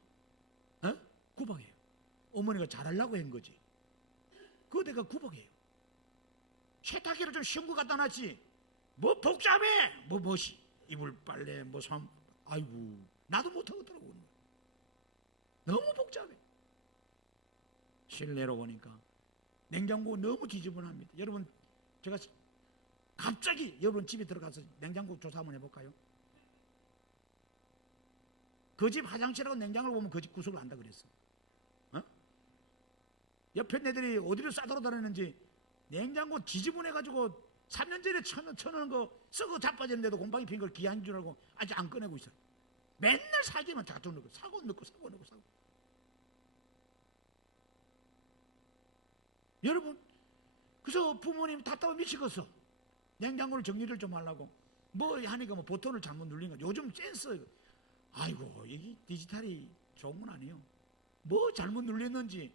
어? 구박해요. 어머니가 잘하려고 한 거지. 그거 내가 구박해요. 세탁기를 좀 쉬운 거 갖다 놨지. 뭐 복잡해. 뭐시 이불 빨래 뭐 삼. 아이고 나도 못하겠더라고. 너무 복잡해. 실내로 보니까 냉장고 너무 지저분합니다. 여러분 제가 갑자기 여러분 집에 들어가서 냉장고 조사 한번 해볼까요? 그 집 화장실하고 냉장고를 보면 그 집 구석을 안다 그랬어. 어? 옆에 애들이 어디로 싸돌아다니는지 냉장고 지저분해가지고 3년 전에 쳐놓은 거 썩어 자빠졌는데도 곰팡이 핀 걸 귀한 줄 알고 아직 안 꺼내고 있어요. 맨날 살기만 자주 넣고 사고 넣고 사고 넣고 사고. 여러분 그래서 부모님 답답해 미치겠어. 냉장고를 정리를 좀 하려고 뭐 하니까 뭐 버튼을 잘못 눌린 거. 요즘 센서 아이고 이게 디지털이 좋은 건 아니에요. 뭐 잘못 눌렸는지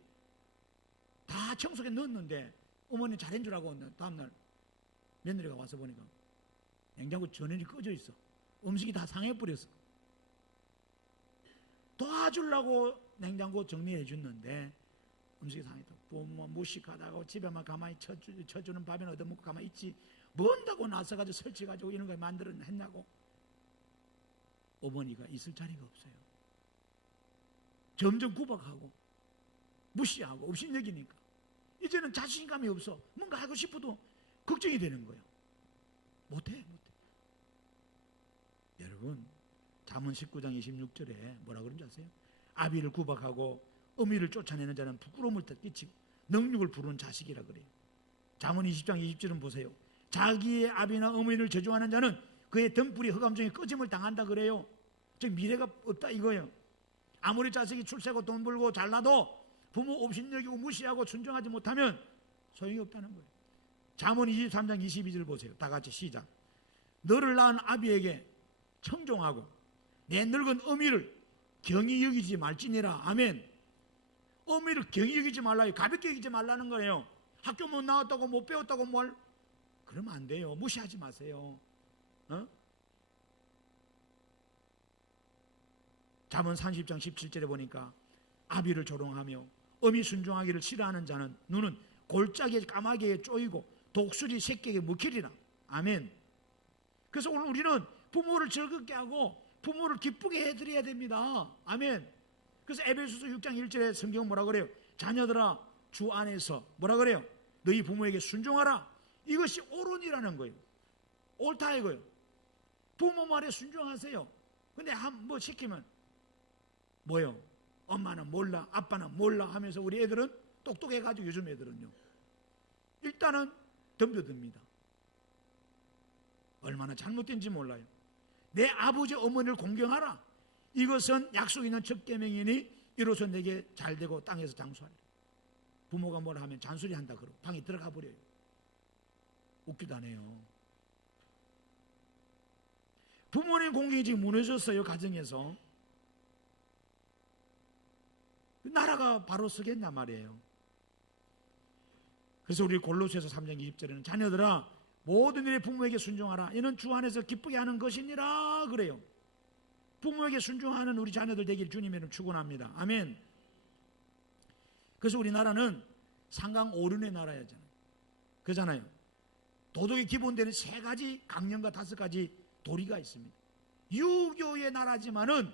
다 청소기에 넣었는데 어머니 잘한 줄 알고 다음날 며느리가 와서 보니까 냉장고 전원이 꺼져 있어. 음식이 다 상해버렸어. 도와주려고 냉장고 정리해 줬는데 음식이 상했다. 부모 무식하다고 집에만 가만히 쳐주는 밥은 얻어먹고 가만히 있지 뭔다고 나서가지고 설치가지고 이런 걸 만들어냈냐고. 어머니가 있을 자리가 없어요. 점점 구박하고 무시하고 업신여기니까 이제는 자신감이 없어. 뭔가 하고 싶어도 걱정이 되는 거예요. 못해. 여러분 잠언 19장 26절에 뭐라 그런지 아세요? 아비를 구박하고 어미를 쫓아내는 자는 부끄러움을 끼치고 능욕을 부르는 자식이라 그래요. 잠언 20장 20절은 보세요. 자기의 아비나 어머니를 저주하는 자는 그의 등불이 흑암 중에 꺼짐을 당한다 그래요. 즉 미래가 없다 이거예요. 아무리 자식이 출세하고 돈 벌고 잘나도 부모 업신여기고 무시하고 순종하지 못하면 소용이 없다는 거예요. 잠언 23장 22절 보세요. 다 같이 시작. 너를 낳은 아비에게 청종하고 내 늙은 어미를 경히 여기지 말지니라. 아멘. 어미를 경히 여기지 말라요. 가볍게 여기지 말라는 거예요. 학교 못 나왔다고 못 배웠다고 뭘 그러면 안 돼요. 무시하지 마세요. 어? 잠언 30장 17절에 보니까 아비를 조롱하며 어미 순종하기를 싫어하는 자는 눈은 골짜기에 까마귀에 쪼이고 독수리 새끼에게 먹히리라. 아멘. 그래서 오늘 우리는 부모를 즐겁게 하고 부모를 기쁘게 해드려야 됩니다. 아멘. 그래서 에베소서 6장 1절에 성경은 뭐라 그래요? 자녀들아 주 안에서 뭐라 그래요? 너희 부모에게 순종하라. 이것이 옳으니라는 거예요. 옳다 이거예요. 부모 말에 순종하세요. 근데 뭐 시키면 뭐요? 엄마는 몰라 아빠는 몰라 하면서 우리 애들은 똑똑해가지고 요즘 애들은요 일단은 덤벼듭니다. 얼마나 잘못된지 몰라요. 내 아버지 어머니를 공경하라. 이것은 약속 있는 첫 계명이니 이로써 내게 잘되고 땅에서 장수하리라. 부모가 뭘 하면 잔소리한다 그러고 방에 들어가 버려요. 웃기도 하네요. 부모님 공경이 지금 무너졌어요. 가정에서. 나라가 바로 서겠냐 말이에요. 그래서 우리 골로새서 3장 20절에는 자녀들아 모든 일에 부모에게 순종하라. 이는 주 안에서 기쁘게 하는 것이니라 그래요. 부모에게 순종하는 우리 자녀들 되길 주님의 축원합니다. 아멘. 그래서 우리나라는 상강 오륜의 나라였잖아요. 그잖아요. 도덕의 기본되는 3가지 강령과 5가지 도리가 있습니다. 유교의 나라지만은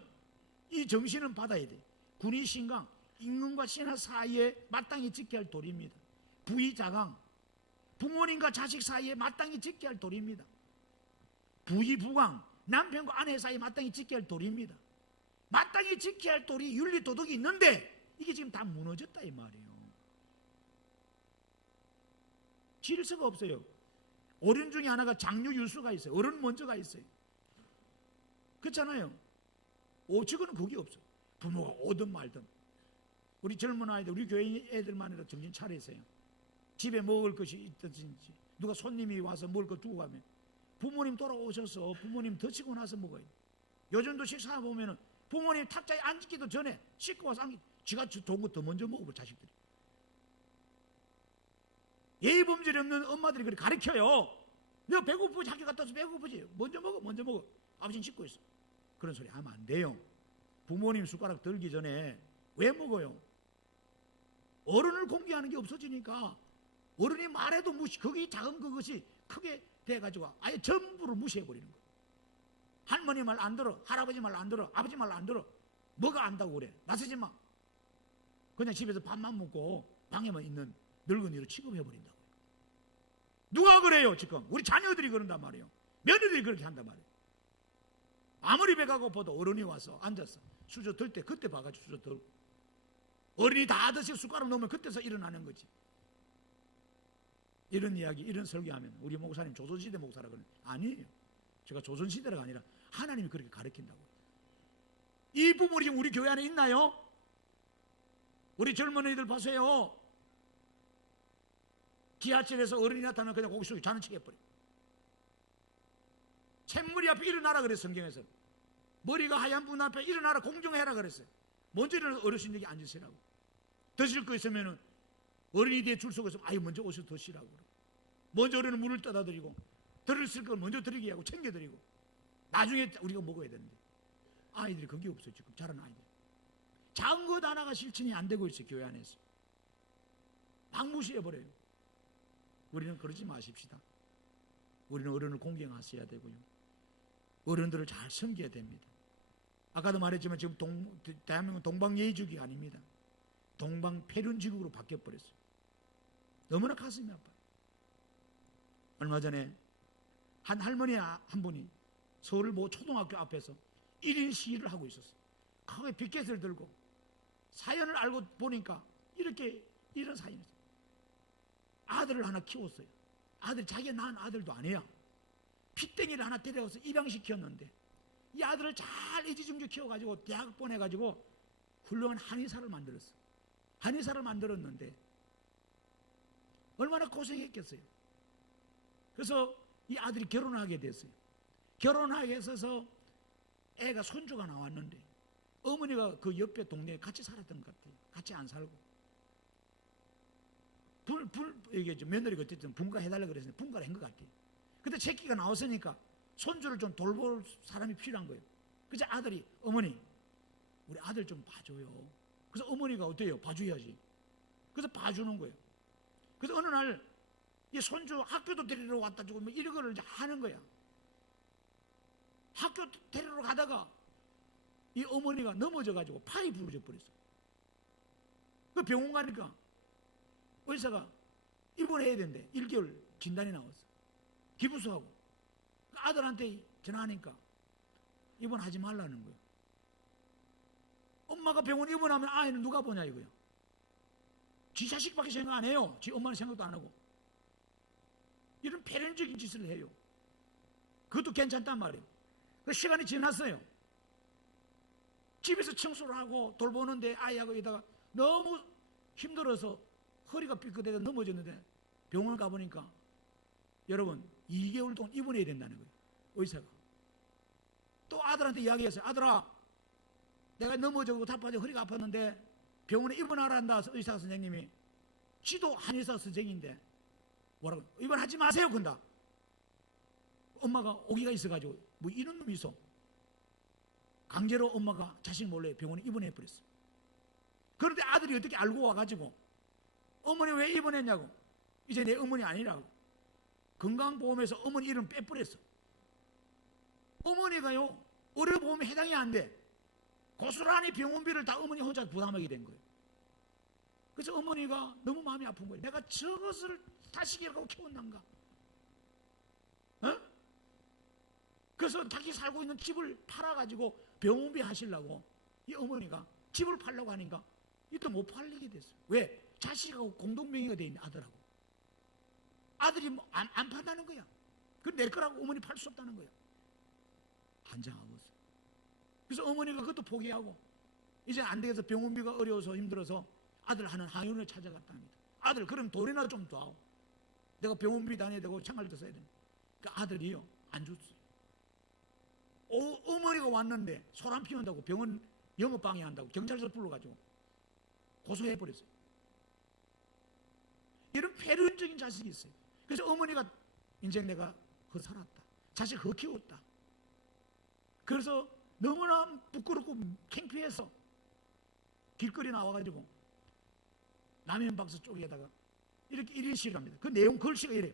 이 정신은 받아야 돼. 군의 신강, 임금과 신하 사이에 마땅히 지켜야 할 도리입니다. 부의 자강, 부모님과 자식 사이에 마땅히 지켜야 할 도리입니다. 부의 부강, 남편과 아내 사이에 마땅히 지켜야 할 도리입니다. 마땅히 지켜야 할 도리, 윤리, 도덕이 있는데 이게 지금 다 무너졌다 이 말이에요. 질서가 없어요. 어른 중에 하나가 장유유수가 있어요. 어른 먼저가 있어요. 그렇잖아요. 오직은 그게 없어. 부모가 오든 말든. 우리 젊은 아이들, 우리 교회 애들만 해도 정신 차리세요. 집에 먹을 것이 있든지 누가 손님이 와서 먹을 거 두고 가면 부모님 돌아오셔서 부모님 드시고 나서 먹어요. 요즘도 식사 보면은 부모님 탁자에 앉기도 전에 씻고 와서 앉기, 지가 좋은 거 더 먼저 먹어볼 자식들이. 예의 범절이 없는 엄마들이 그렇게 가르쳐요. 너 배고프지? 학교 갔다 와서 배고프지? 먼저 먹어, 먼저 먹어. 아버지는 씻고 있어. 그런 소리 하면 안 돼요. 부모님 숟가락 들기 전에 왜 먹어요? 어른을 공개하는 게 없어지니까 어른이 말해도 거기 작은 그것이 크게 돼가지고 아예 전부를 무시해버리는 거예요. 할머니 말 안 들어, 할아버지 말 안 들어, 아버지 말 안 들어. 뭐가 안다고 그래? 나서지 마. 그냥 집에서 밥만 먹고 방에만 있는 늙은이로 취급해버린다고요. 누가 그래요 지금? 우리 자녀들이 그런단 말이에요. 며느리들이 그렇게 한단 말이에요. 아무리 배가 고파도 어른이 와서 앉아서 수저 들 때 그때 봐가지고 수저 들고, 어른이 다 드시고 숟가락 넣으면 그때서 일어나는 거지. 이런 이야기, 이런 설교하면 우리 목사님 조선시대 목사라 그러는 아니에요. 제가 조선시대가 아니라 하나님이 그렇게 가르친다고요. 이 부분이 지금 우리 교회 안에 있나요? 우리 젊은이들 보세요. 지하철에서 어른이 나타나면 그냥 고개 숙이고 자는 척 해버려. 샘물이 앞에 일어나라 그랬어요. 성경에서. 머리가 하얀 분 앞에 일어나라 공정해라 그랬어요. 먼저 일어나서 어르신들에게 앉으시라고. 드실 거 있으면 어른이 뒤에 줄 서고 있으면 아유 먼저 오셔서 드시라고. 먼저 어른은 물을 떠다 드리고 드릴 걸 먼저 드리게 하고 챙겨드리고 나중에 우리가 먹어야 되는데 아이들이 그게 없어요. 지금 자라는 아이들. 작은 것 하나가 실천이 안 되고 있어요. 교회 안에서. 막 무시해버려요. 우리는 그러지 마십시다. 우리는 어른을 공경하셔야 되고요. 어른들을 잘 섬겨야 됩니다. 아까도 말했지만 지금 대한민국은 동방예의주의가 아닙니다. 동방폐륜지국으로 바뀌어버렸어요. 너무나 가슴이 아파요. 얼마 전에 한 할머니 한 분이 서울 모 초등학교 앞에서 1인 시위를 하고 있었어요. 크게 빗켓을 들고. 사연을 알고 보니까 이런 사연이었어요. 아들을 하나 키웠어요. 아들 자기가 낳은 아들도 아니야. 핏땡이를 하나 데려와서 입양시켰는데 이 아들을 잘 애지중지 키워가지고 대학 보내가지고 훌륭한 한의사를 만들었어. 한의사를 만들었는데 얼마나 고생했겠어요. 그래서 이 아들이 결혼을 하게 됐어요. 결혼하게 해서 애가 손주가 나왔는데 어머니가 그 옆에 동네에 같이 살았던 것 같아요. 같이 안 살고 이게 며느리가 어쨌든 분가해달라고 그랬는데 분가를 한 것 같아요. 근데 새끼가 나왔으니까 손주를 좀 돌볼 사람이 필요한 거예요. 그래서 아들이 어머니 우리 아들 좀 봐줘요. 그래서 어머니가 어때요? 봐줘야지. 그래서 봐주는 거예요. 그래서 어느 날 이 손주 학교도 데리러 왔다 주고 뭐 이런 거를 이제 하는 거야. 학교 데리러 가다가 이 어머니가 넘어져가지고 팔이 부러져 버렸어. 그 병원 가니까 의사가 입원해야 된대. 1개월 진단이 나왔어. 기부수하고. 그 아들한테 전화하니까 입원하지 말라는 거예요. 엄마가 병원 입원하면 아이는 누가 보냐 이거예요. 지 자식밖에 생각 안 해요. 지 엄마는 생각도 안 하고. 이런 폐륜적인 짓을 해요. 그것도 괜찮단 말이에요. 그 시간이 지났어요. 집에서 청소를 하고 돌보는데 아이하고 이다가 너무 힘들어서 허리가 삐끗해서 넘어졌는데 병원 가보니까 여러분 2개월 동안 입원해야 된다는 거예요. 의사가. 또 아들한테 이야기했어요. 아들아, 내가 넘어져고 답답해서 허리가 아팠는데 병원에 입원하라 한다. 의사 선생님이. 지도 한의사 선생인데 뭐라고? 입원하지 마세요. 근다. 엄마가 오기가 있어가지고 뭐 이런 놈이 있어. 강제로 엄마가 자식 몰래 병원에 입원해 버렸어. 그런데 아들이 어떻게 알고 와가지고 어머니 왜 입원했냐고. 이제 내 어머니 아니라고. 건강보험에서 어머니 이름 빼버렸어. 어머니가요 의료보험에 해당이 안 돼. 고스란히 병원비를 다 어머니 혼자 부담하게 된 거예요. 그래서 어머니가 너무 마음이 아픈 거예요. 내가 저것을 자식이라고 키웠는가. 어? 그래서 자기 살고 있는 집을 팔아가지고 병원비 하시려고 이 어머니가 집을 팔려고 하니까 이때 못 팔리게 됐어요. 왜? 자식하고 공동명의가 돼 있는 아들하고. 아들이 뭐 안 판다는 거야. 그 내 거라고 어머니 팔 수 없다는 거야. 한장하고서. 그래서 어머니가 그것도 포기하고 이제 안 되겠어. 병원비가 어려워서 힘들어서 아들 하는 한의원을 찾아갔답니다. 아들 그럼 돈이나 좀 더. 내가 병원비 다녀야 되고 생활도 써야 되는. 그 아들이요 안 줬어요. 어머니가 왔는데 소란 피운다고 병원 영업 방해한다고 경찰서 불러가지고 고소해버렸어요. 이런 폐륜적인 자식이 있어요. 그래서 어머니가 인생 내가 살았다. 자식 키웠다. 그래서 너무나 부끄럽고 창피해서 길거리 나와가지고 라면 박스 쪽에다가 이렇게 1인 시를 합니다. 그 내용 글씨가 이래요.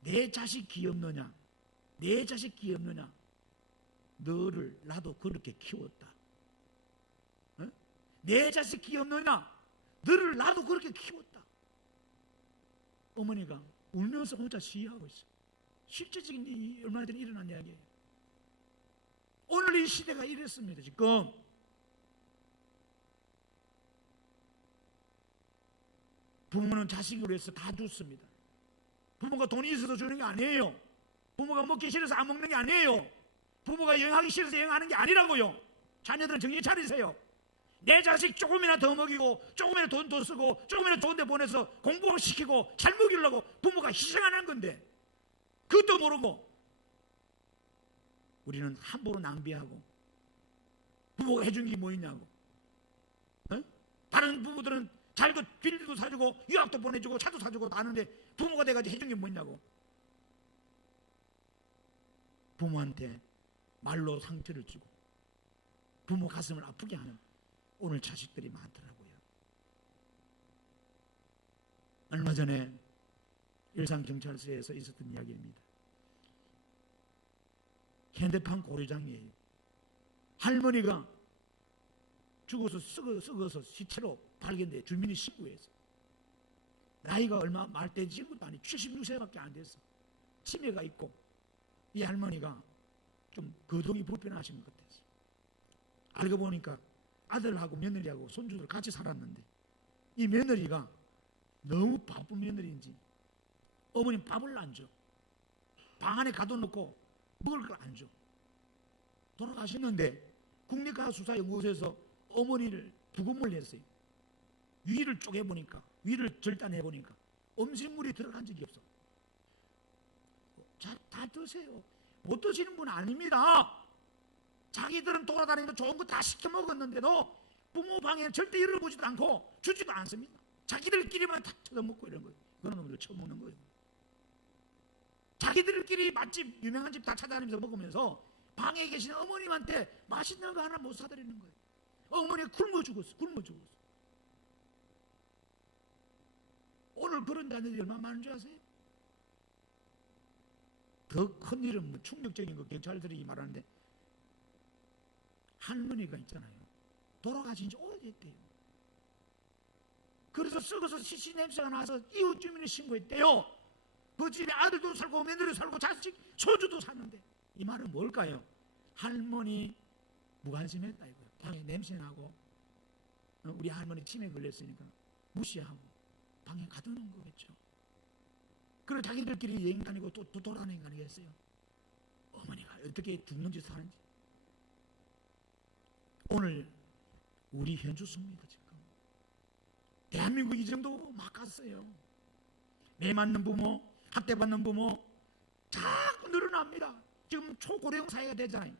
내 자식 귀엽느냐? 내 자식 귀엽느냐? 너를 나도 그렇게 키웠다. 어? 내 자식 귀엽느냐? 너를 나도 그렇게 키웠다. 어머니가 울면서 혼자 시위하고 있어요. 실제적인 일이 얼마나 전에 일어난 이야기예요. 오늘 이 시대가 이랬습니다. 지금 부모는 자식을 위해서 다 줬습니다. 부모가 돈이 있어서 주는 게 아니에요. 부모가 먹기 싫어서 안 먹는 게 아니에요. 부모가 여행하기 싫어서 여행하는 게 아니라고요. 자녀들은 정신 차리세요. 내 자식 조금이나 더 먹이고 조금이나 돈 더 쓰고 조금이나 좋은 데 보내서 공부시키고 잘 먹이려고 부모가 희생하는 건데 그것도 모르고 우리는 함부로 낭비하고 부모가 해준 게 뭐 있냐고. 어? 다른 부모들은 잘도 빌리도 사주고 유학도 보내주고 차도 사주고 다 하는데 부모가 돼가지고 해준 게 뭐 있냐고. 부모한테 말로 상처를 주고 부모 가슴을 아프게 하는 오늘 자식들이 많더라고요. 얼마 전에 일산경찰서에서 있었던 이야기입니다. 현대판 고려장이에요. 할머니가 죽어서 썩어서 시체로 발견돼 주민이 신고해서 나이가 얼마 말대 친구도 아니 76세밖에 안 됐어. 치매가 있고 이 할머니가 좀 거동이 불편하신 것 같았어. 알고 보니까 아들하고 며느리하고 손주들 같이 살았는데 이 며느리가 너무 바쁜 며느리인지 어머님 밥을 안 줘. 방 안에 가둬놓고 먹을 걸 안 줘. 돌아가셨는데 국립과학수사연구소에서 어머니를 부검을 했어요. 위를 쪼개보니까 위를 절단해보니까 음식물이 들어간 적이 없어. 자, 다 드세요. 못 드시는 분 아닙니다. 자기들은 돌아다니면서 좋은 거 다 시켜 먹었는데도 부모 방에 절대 열어보지도 않고 주지도 않습니다. 자기들끼리만 다 쳐먹고 이런 거예요. 그런 놈들 처먹는 거예요. 자기들끼리 맛집 유명한 집 다 찾아다니면서 먹으면서 방에 계시는 어머님한테 맛있는 거 하나 못 사드리는 거예요. 어머니가 굶어 죽었어. 오늘 그런 자녀들이 얼마나 많은 줄 아세요? 더 큰 일은 뭐 충격적인 거 경찰들이 말하는데 할머니가 있잖아요. 돌아가신 지 오래됐대요. 그래서 썩어서 시시 냄새가 나서 이웃 주민이 신고했대요. 그 집에 아들도 살고 며느리도 살고 자식 소주도 샀는데 이 말은 뭘까요? 할머니 무관심했다 이거예요. 방에 냄새 나고 우리 할머니 치매 걸렸으니까 무시하고 방에 가두는 거겠죠. 그리고 자기들끼리 여행 다니고 또 돌아다니는 거 아니겠어요? 어머니가 어떻게 죽는지 사는지. 오늘 우리 현주소입니다. 지금 대한민국 이 정도 막 갔어요. 매 맞는 부모, 학대받는 부모 자꾸 늘어납니다. 지금 초고령 사회가 되잖아요.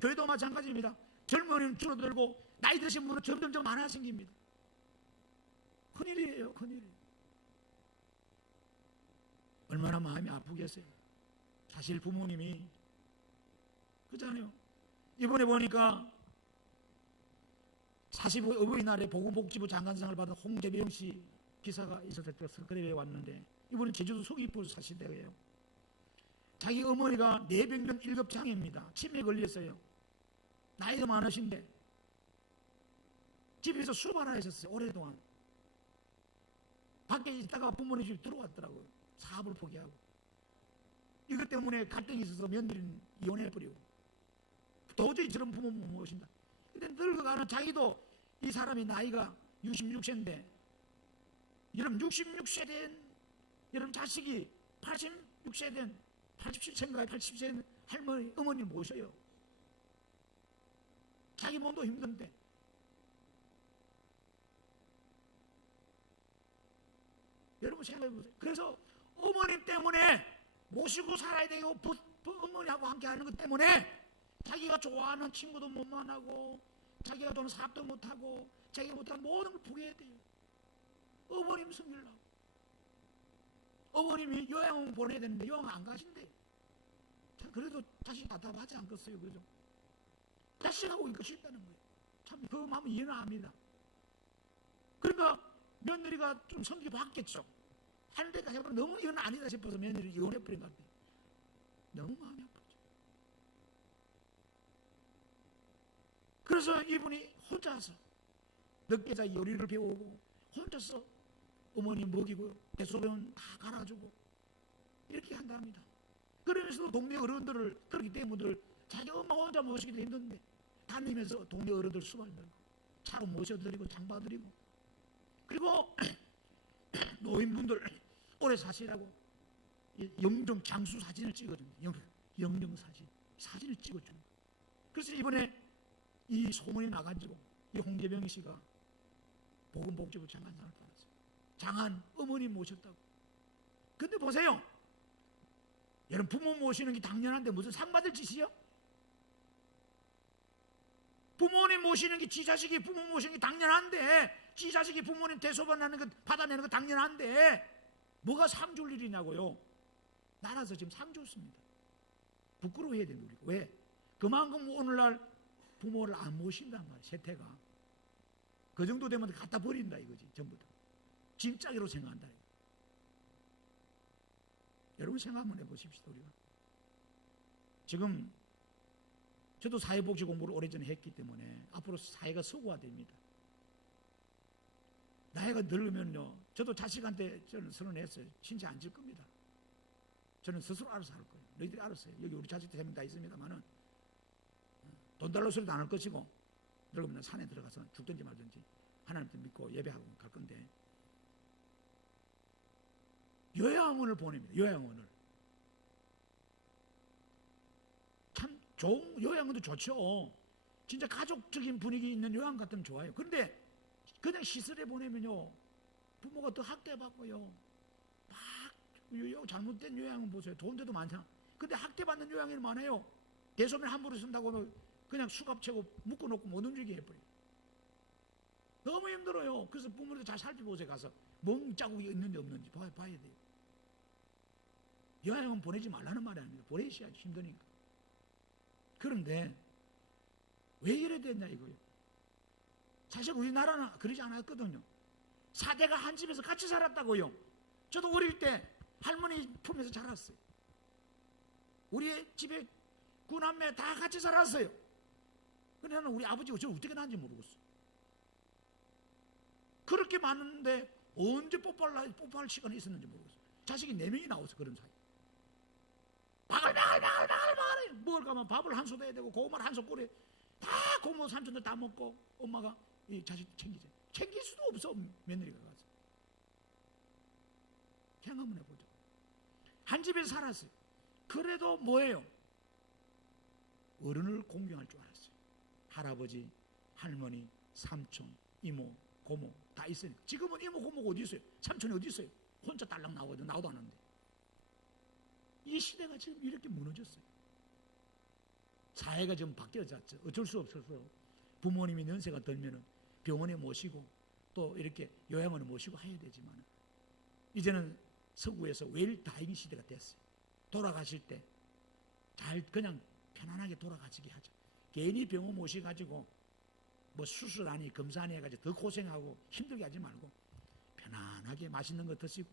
교회도 마찬가지입니다. 젊은이는 줄어들고 나이 드신 분은 점점 많아 생깁니다. 큰일이에요. 큰일이에요. 얼마나 마음이 아프겠어요. 사실 부모님이 그렇잖아요. 이번에 보니까 45 어버이날에 보건복지부 장관상을 받은 홍재병 씨 기사가 있었을 때 서울에 왔는데, 이분은 제주도 서귀포 사시대예요. 자기 어머니가 뇌병변 1급 장애입니다. 치매에 걸렸어요. 나이도 많으신데 집에서 수발하셨어요. 오랫동안 밖에 있다가 부모님 집에 들어왔더라고요. 사업을 포기하고. 이것 때문에 갈등이 있어서 며느리는 이혼해버리고, 도저히 저런 부모 못 모신다. 근데 늙어가는 자기도, 이 사람이 나이가 66세인데 여러분 66세 된 여러분 자식이 86세 된 87세인가 80세 된 할머니 어머니를 모셔요. 자기 몸도 힘든데. 여러분 생각해보세요. 그래서 어머님 때문에 모시고 살아야 되고 어머니하고 함께 하는 것 때문에 자기가 좋아하는 친구도 못 만나고, 자기가 좋아하는 사업도 못하고, 자기가 못하는 모든 걸 포기해야 돼요. 어머님 섬기려고. 어머님이 요양원 보내야 되는데 요양원 안 가신대요. 그래도 자식 답답하지 않겠어요. 그죠? 자식하고 있고 싶다는 거예요. 참 그 마음은 이해는 합니다. 그러니까 며느리가 좀 성격이 바뀌었죠. 하는데까지 해보면 너무 이건 아니다 싶어서 며느리 이혼해버린 것 같아요. 너무 마음이 아프죠. 그래서 이분이 혼자서 늦게 자 요리를 배우고 혼자서 어머니 먹이고 대소변 다 갈아주고 이렇게 한답니다. 그러면서도 동네 어른들을, 그렇기 때문에 자기 엄마 혼자 모시기도 힘든데 다니면서 동네 어른들 수발 들고 차로 모셔드리고 장봐드리고, 그리고 노인분들 오래 사시라고 영정 장수 사진을 찍어줍니다. 영정 사진을 찍어줍니다. 그래서 이번에 이 소문이 나가지고 이 홍재병 씨가 보건복지부 장관상을 받았어요. 장한 어머니 모셨다고. 근데 보세요. 여러분 부모 모시는 게 당연한데 무슨 상 받을 짓이요? 부모님 모시는 게 지 자식이 부모 모시는 게 당연한데, 지 자식이 부모님 대소받는 거 받아내는 거 당연한데 뭐가 상 줄 일이냐고요. 나라서 지금 상 줬습니다. 부끄러워해야 됩니다. 우리가. 왜? 그만큼 오늘날 부모를 안 모신단 말이에요. 세태가 그 정도 되면 갖다 버린다 이거지. 전부 다 짐짝이로 생각한다 이거. 여러분 생각 한번 해보십시다. 우리가 지금 저도 사회복지 공부를 오래전에 했기 때문에 앞으로 사회가 서구화됩니다. 나이가 늙으면요, 저도 자식한테 저는 선언했어요. 친지 안 질 겁니다. 저는 스스로 알아서 할 거예요. 너희들이 알았어요. 여기 우리 자식들 3명 다 있습니다만은 돈 달라고 소리도 안 할 것이고, 늙으면 산에 들어가서 죽든지 말든지 하나님께 믿고 예배하고 갈 건데, 요양원을 보냅니다. 요양원을. 참 좋은 요양원도 좋죠. 진짜 가족적인 분위기 있는 요양 같으면 좋아요. 그런데 그냥 시설에 보내면요, 부모가 또 학대받고요, 막 잘못된 요양원 보세요. 좋은 데도 많잖아. 근데 학대받는 요양이 많아요. 대소변 함부로 쓴다고 하면 그냥 수갑채고 묶어놓고 못 움직이게 해버려요. 너무 힘들어요. 그래서 부모님도 잘 살펴보세요. 가서 멍 자국이 있는지 없는지 봐야 돼요. 요양원 보내지 말라는 말이 아닙니다. 보내셔야 힘드니까. 그런데 왜 이래 됐냐 이거예요. 사실 우리나라는 그러지 않았거든요. 4대가 한 집에서 같이 살았다고요. 저도 어릴 때 할머니 품에서 자랐어요. 우리 집에 9남매 다 같이 살았어요. 근데 나는 우리 아버지가 저를 어떻게 낳은지 모르겠어. 그렇게 많은데 언제 뽀뽀할 시간이 있었는지 모르겠어. 자식이 4명이 나와서 그런 사이. 바글바글 먹을 거면 밥을 한 솥 해야 되고 고구마를 한 솥 끓여 다 고모 삼촌들 다 먹고 엄마가 이 자식 챙기지. 챙길 수도 없어. 며느리가 가서. 생각 한번 해보죠. 한 집에서 살았어요. 그래도 뭐예요? 어른을 공경할 줄 알았어요. 할아버지, 할머니, 삼촌, 이모, 고모 다 있어요. 지금은 이모, 고모가 어디 있어요? 삼촌이 어디 있어요? 혼자 딸랑 나오거든. 나오도 안 하는데. 이 시대가 지금 이렇게 무너졌어요. 사회가 좀 바뀌어졌죠. 어쩔 수 없어서 부모님이 연세가 들면은 병원에 모시고 또 이렇게 요양원에 모시고 해야 되지만 이제는 서구에서 웰다잉 시대가 됐어요. 돌아가실 때 잘 그냥 편안하게 돌아가시게 하죠. 괜히 병원 모셔가지고 뭐 수술하니 검사하니 해가지고 더 고생하고 힘들게 하지 말고 편안하게 맛있는 거 드시고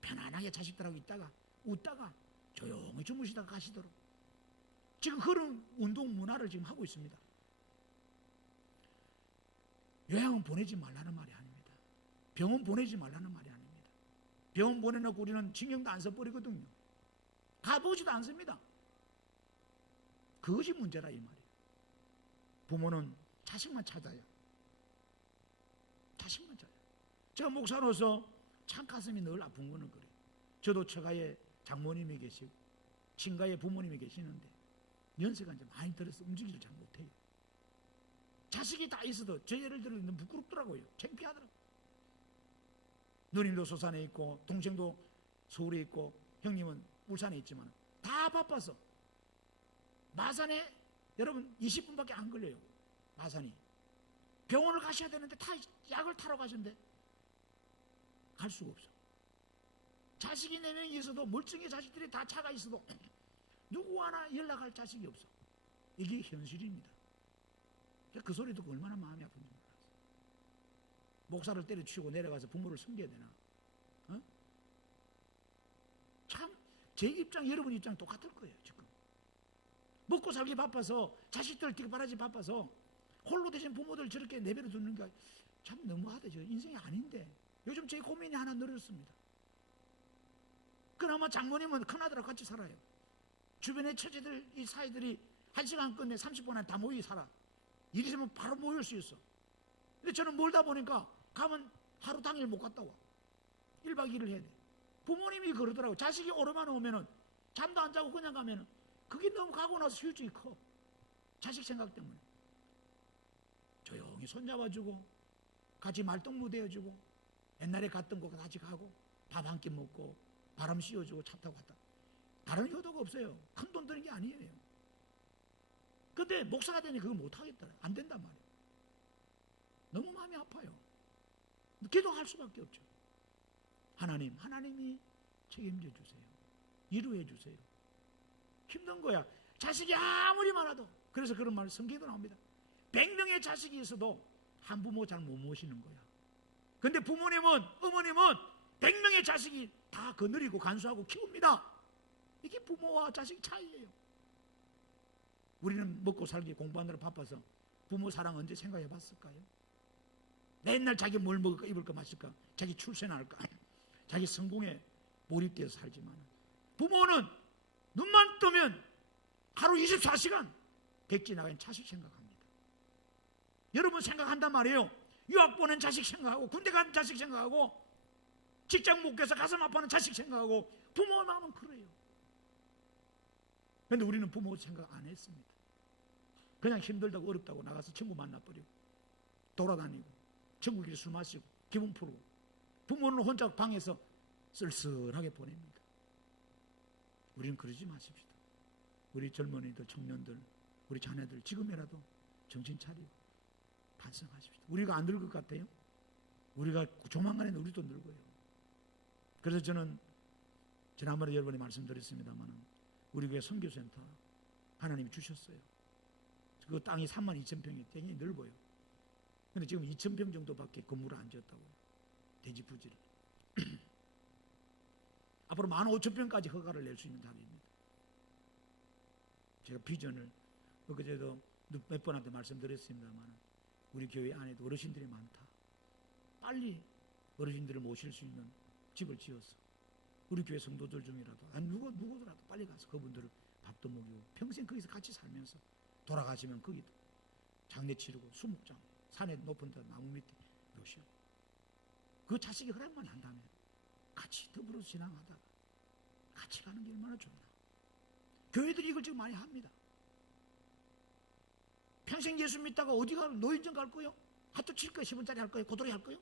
편안하게 자식들하고 있다가 웃다가 조용히 주무시다가 가시도록 지금 그런 운동 문화를 지금 하고 있습니다. 요양원 보내지 말라는 말이 아닙니다. 병원 보내지 말라는 말이 아닙니다. 병원 보내놓고 우리는 신경도 안 써버리거든요. 가보지도 않습니다. 그것이 문제라 이 말이에요. 부모는 자식만 찾아요. 자식만 찾아요. 제가 목사로서 참 가슴이 늘 아픈 거는 그래요. 저도 처가에 장모님이 계시고 친가에 부모님이 계시는데 연세가 이제 많이 들어서 움직이질 잘 못해요. 자식이 다 있어도 저 예를 들어 너무 부끄럽더라고요. 창피하더라고요. 누님도 소산에 있고 동생도 서울에 있고 형님은 울산에 있지만 다 바빠서 마산에 여러분 20분밖에 안 걸려요. 마산이 병원을 가셔야 되는데 다 약을 타러 가신대. 갈 수가 없어. 자식이 4명이 있어도 멀쩡히 자식들이 다 차가 있어도 누구 하나 연락할 자식이 없어. 이게 현실입니다. 그 소리 듣고 얼마나 마음이 아픈지 몰랐어. 목사를 때려치우고 내려가서 부모를 섬겨야 되나? 어? 참 제 입장 여러분 입장 똑같을 거예요. 지금 먹고 살기 바빠서 자식들 뒷바라지 바빠서 홀로 되신 부모들 저렇게 내버려 두는 게 참 너무하다. 저 인생이 아닌데 요즘 제 고민이 하나 늘었습니다. 그나마 장모님은 큰아들하고 같이 살아요. 주변의 처제들 이 사이들이 1시간 끝내 30분 안에 다 모이 살아. 일 있으면 바로 모일 수 있어. 근데 저는 멀다 보니까 가면 하루 당일 못 갔다 와. 1박 2일을 해야 돼. 부모님이 그러더라고. 자식이 오랜만에 오면은 잠도 안 자고 그냥 가면은 그게 너무 가고 나서 휴직이 커. 자식 생각 때문에. 조용히 손잡아주고 같이 말동무 되어주고 옛날에 갔던 곳 같이 가고 밥 한 끼 먹고 바람 씌워주고 차 타고 갔다. 다른 효도가 없어요. 큰 돈 드는 게 아니에요. 근데 목사가 되니 그거 못하겠더라. 안 된단 말이에요. 너무 마음이 아파요. 기도할 수밖에 없죠. 하나님이 책임져 주세요. 이루해 주세요. 힘든 거야. 자식이 아무리 많아도. 그래서 그런 말 성경에도 나옵니다. 100명의 자식이 있어도 한 부모 잘 못 모시는 거야. 근데 부모님은 어머님은 100명의 자식이 다 거느리고 간수하고 키웁니다. 이게 부모와 자식 차이예요. 우리는 먹고 살기 공부하느라 바빠서 부모 사랑 언제 생각해 봤을까요? 맨날 자기 뭘 먹을까 입을까 마실까 자기 출세할까 자기 성공에 몰입되어서 살지만 부모는 눈만 뜨면 하루 24시간 백지 나가는 자식 생각합니다. 여러분 생각한단 말이에요. 유학 보낸 자식 생각하고 군대 간 자식 생각하고 직장 못 가서 가슴 아파하는 자식 생각하고 부모 마음은 그래요. 그런데 우리는 부모 생각 안 했습니다. 그냥 힘들다고 어렵다고 나가서 친구 만나버리고 돌아다니고 친구끼리 술 마시고 기분 풀고 부모는 혼자 방에서 쓸쓸하게 보냅니다. 우리는 그러지 마십시다. 우리 젊은이들, 청년들, 우리 자녀들 지금이라도 정신 차리고 반성하십시다. 우리가 안 늙을 것 같아요? 우리가 조만간에 우리도 늙어요. 그래서 저는 지난번에 여러분이 말씀드렸습니다만 우리 교회 선교센터 하나님이 주셨어요. 그 땅이 32,000평이 굉장히 넓어요. 근데 지금 2,000평 정도밖에 건물을 안 지었다고요. 대지 부지를. 앞으로 15,000평까지 허가를 낼 수 있는 단위입니다. 제가 비전을 그제도 몇 번한테 말씀드렸습니다만 우리 교회 안에도 어르신들이 많다. 빨리 어르신들을 모실 수 있는 집을 지어서 우리 교회 성도들 중이라도 아니 누구더라도 빨리 가서 그분들을 밥도 먹이고 평생 거기서 같이 살면서 돌아가시면 거기도 장례 치르고 수목장 산에 높은 데 나무 밑에 놓으시고 그 자식이 허락만 한다면 같이 더불어서 지나가다가 같이 가는 게 얼마나 좋나. 교회들이 이걸 지금 많이 합니다. 평생 예수 믿다가 어디 가 노인정 갈 거요? 핫도 칠 거요? 10원짜리 할 거요? 고돌이 할 거요?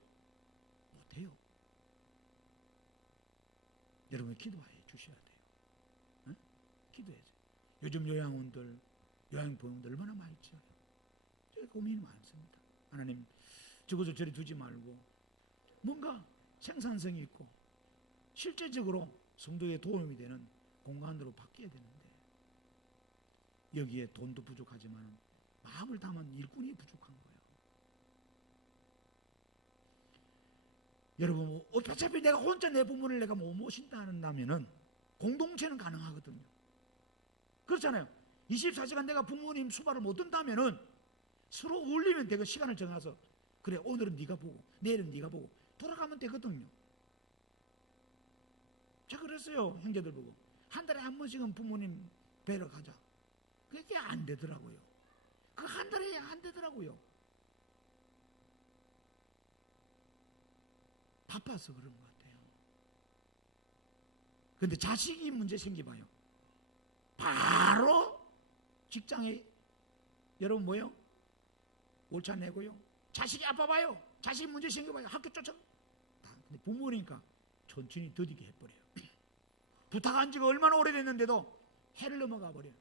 못해요. 여러분 기도해 주셔야 돼요. 응? 기도해야죠. 요즘 요양원들, 요양보험들 얼마나 많이 지어요. 고민이 많습니다. 하나님 저것을 저리 두지 말고 뭔가 생산성이 있고 실제적으로 성도에 도움이 되는 공간으로 바뀌어야 되는데 여기에 돈도 부족하지만 마음을 담은 일꾼이 부족한 거예요. 여러분 어차피 내가 혼자 내 부모를 내가 못 모신다 한다면은 공동체는 가능하거든요. 그렇잖아요. 24시간 내가 부모님 수발을 못 든다면은 서로 울리면 되고 시간을 정해서 그래 오늘은 네가 보고 내일은 네가 보고 돌아가면 되거든요. 제가 그랬어요. 형제들 보고 한 달에 한 번씩은 부모님 뵈러 가자. 그게 안 되더라고요. 그 한 달에 안 되더라고요. 바빠서 그런 것 같아요. 근데 자식이 문제 생기봐요. 바로 직장에 여러분 뭐요? 월차 내고요. 자식이 아파 봐요. 자식이 문제 생겨봐요. 학교 쫓아. 근데 부모니까 천천히 더디게 해버려요. 부탁한 지가 얼마나 오래됐는데도 해를 넘어가 버려요.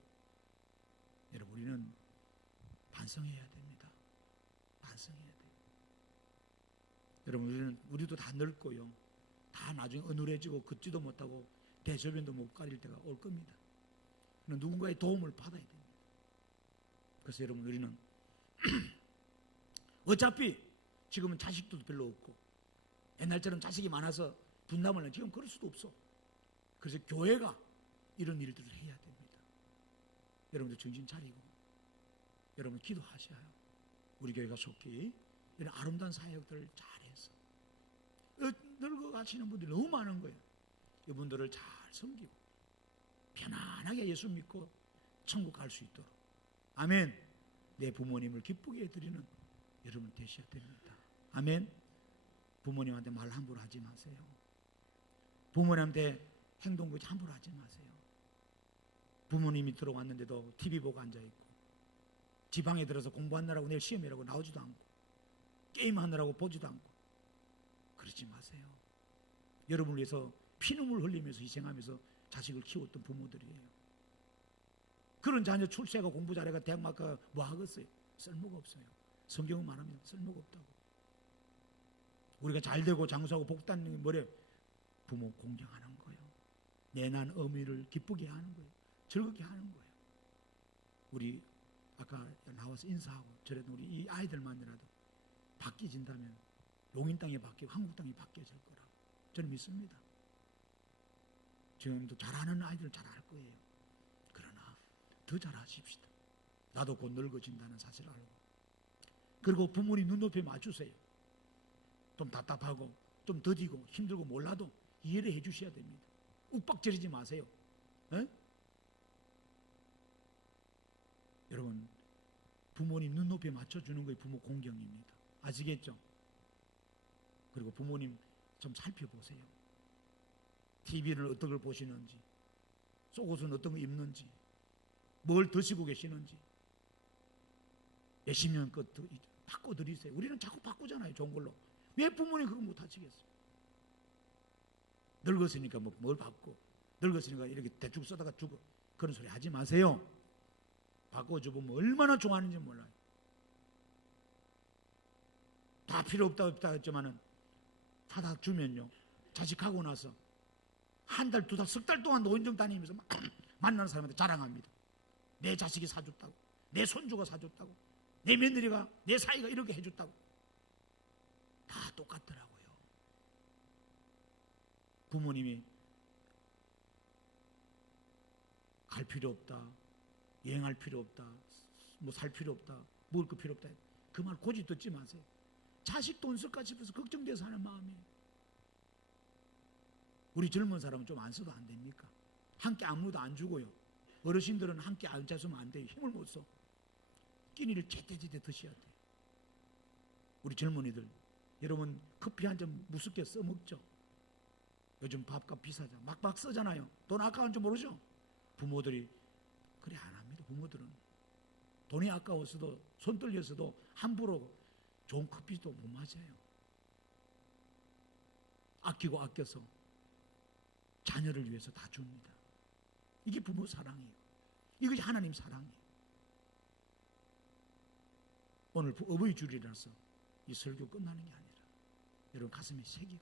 여러분 우리는 반성해야 됩니다. 반성해야 돼요. 여러분 우리도 다 늙고요. 다 나중에 어눌해지고 걷지도 못하고 대소변도 못 가릴 때가 올 겁니다. 누군가의 도움을 받아야 됩니다. 그래서 여러분 우리는 어차피 지금은 자식도 별로 없고 옛날처럼 자식이 많아서 분담을 해. 지금 그럴 수도 없어. 그래서 교회가 이런 일들을 해야 됩니다. 여러분들 정신 차리고 여러분 기도하셔야 해요. 우리 교회가 속히 이런 아름다운 사역들을 잘해서 늙어가시는 분들이 너무 많은 거예요. 이분들을 잘 섬기고 편안하게 예수 믿고 천국 갈 수 있도록 아멘. 내 부모님을 기쁘게 해드리는 여러분 되셔야 됩니다. 아멘. 부모님한테 말 함부로 하지 마세요. 부모님한테 행동 함부로 하지 마세요. 부모님이 들어왔는데도 TV 보고 앉아있고 지방에 들어서 공부하느라고 내일 시험이라고 나오지도 않고 게임하느라고 보지도 않고 그러지 마세요. 여러분을 위해서 피눈물 흘리면서 희생하면서 자식을 키웠던 부모들이에요. 그런 자녀 출세하고 공부 잘해가 대학 막가 뭐 하겠어요? 쓸모가 없어요. 성경은 말합니다. 쓸모가 없다고. 우리가 잘되고 장수하고 복받는 게 뭐래요? 부모 공경하는 거예요. 내난 어미를 기쁘게 하는 거예요. 즐겁게 하는 거예요. 우리 아까 나와서 인사하고 저래도 우리 이 아이들만이라도 바뀌진다면 용인 땅이 바뀌고 한국 땅이 바뀌어질 거라고 저는 믿습니다. 지금도 잘하는 아이들은 잘할 거예요. 그러나 더 잘하십시다. 나도 곧 늙어진다는 사실을 알고. 그리고 부모님 눈높이에 맞추세요. 좀 답답하고 좀 더디고 힘들고 몰라도 이해를 해 주셔야 됩니다. 욱박지르지 마세요. 에? 여러분 부모님 눈높이에 맞춰주는 것이 부모 공경입니다. 아시겠죠? 그리고 부모님 좀 살펴보세요. TV를 어떤 걸 보시는지, 속옷은 어떤 거 입는지, 뭘 드시고 계시는지 몇십 년 것 바꿔드리세요. 우리는 자꾸 바꾸잖아요. 좋은 걸로. 왜 부모님 그거 못하시겠어요? 늙었으니까 뭘 바꿔, 늙었으니까 이렇게 대충 써다가 죽어, 그런 소리 하지 마세요. 바꿔줘보면 얼마나 좋아하는지 몰라요. 다 필요 없다 했지만은 사다 주면요, 자식하고 나서 한 달, 두 달, 석 달 동안 노인정 다니면서 막 만나는 사람한테 자랑합니다. 내 자식이 사줬다고, 내 손주가 사줬다고, 내 며느리가, 내 사이가 이렇게 해줬다고. 다 똑같더라고요. 부모님이 갈 필요 없다, 여행할 필요 없다, 뭐 살 필요 없다, 먹을 거 필요 없다, 그 말 고집 듣지 마세요. 자식 돈 쓸까 싶어서 걱정돼서 하는 마음이에요. 우리 젊은 사람은 좀 안 써도 안 됩니까? 함께 아무도 안 주고요. 어르신들은 함께 앉아서면 안 돼요. 힘을 못 써. 끼니를 제때제때 드셔야 돼요. 우리 젊은이들, 여러분 커피 한 잔 무섭게 써먹죠. 요즘 밥값 비싸죠. 막 쓰잖아요. 돈 아까운 줄 모르죠. 부모들이 그래 안 합니다. 부모들은 돈이 아까워서도 손 떨려서도 함부로 좋은 커피도 못 마셔요. 아끼고 아껴서 자녀를 위해서 다 줍니다. 이게 부모 사랑이에요. 이것이 하나님 사랑이에요. 오늘 어버이 주일이라서 이 설교 끝나는 게 아니라 여러분 가슴에 새기고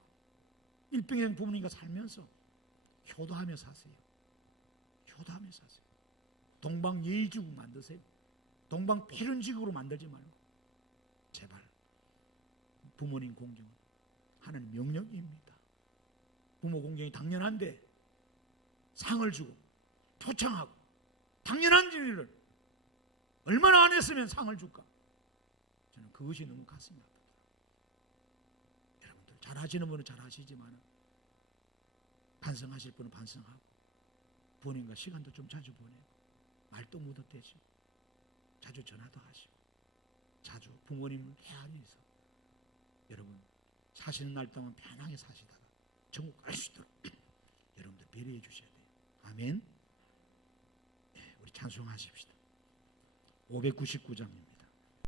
일평생 부모님과 살면서 효도하며 사세요. 효도하며 사세요. 동방예의지국 만드세요. 동방필연지국으로 만들지 말고 제발 부모님 공경은 하나님 명령입니다. 부모 공경이 당연한데 상을 주고 표창하고 당연한 일을 얼마나 안 했으면 상을 줄까? 저는 그것이 너무 가슴이 아프더라고요. 여러분들 잘하시는 분은 잘하시지만 반성하실 분은 반성하고 부모님과 시간도 좀 자주 보내고 말도 묻어대시고 자주 전화도 하시고 자주 부모님을 헤아려서 여러분 사시는 날 동안 편하게 사시다가 천국 갈 수 있도록 여러분들 배려해 주셔야 돼요. 아멘. 네, 우리 찬송하십시다. 599장입니다.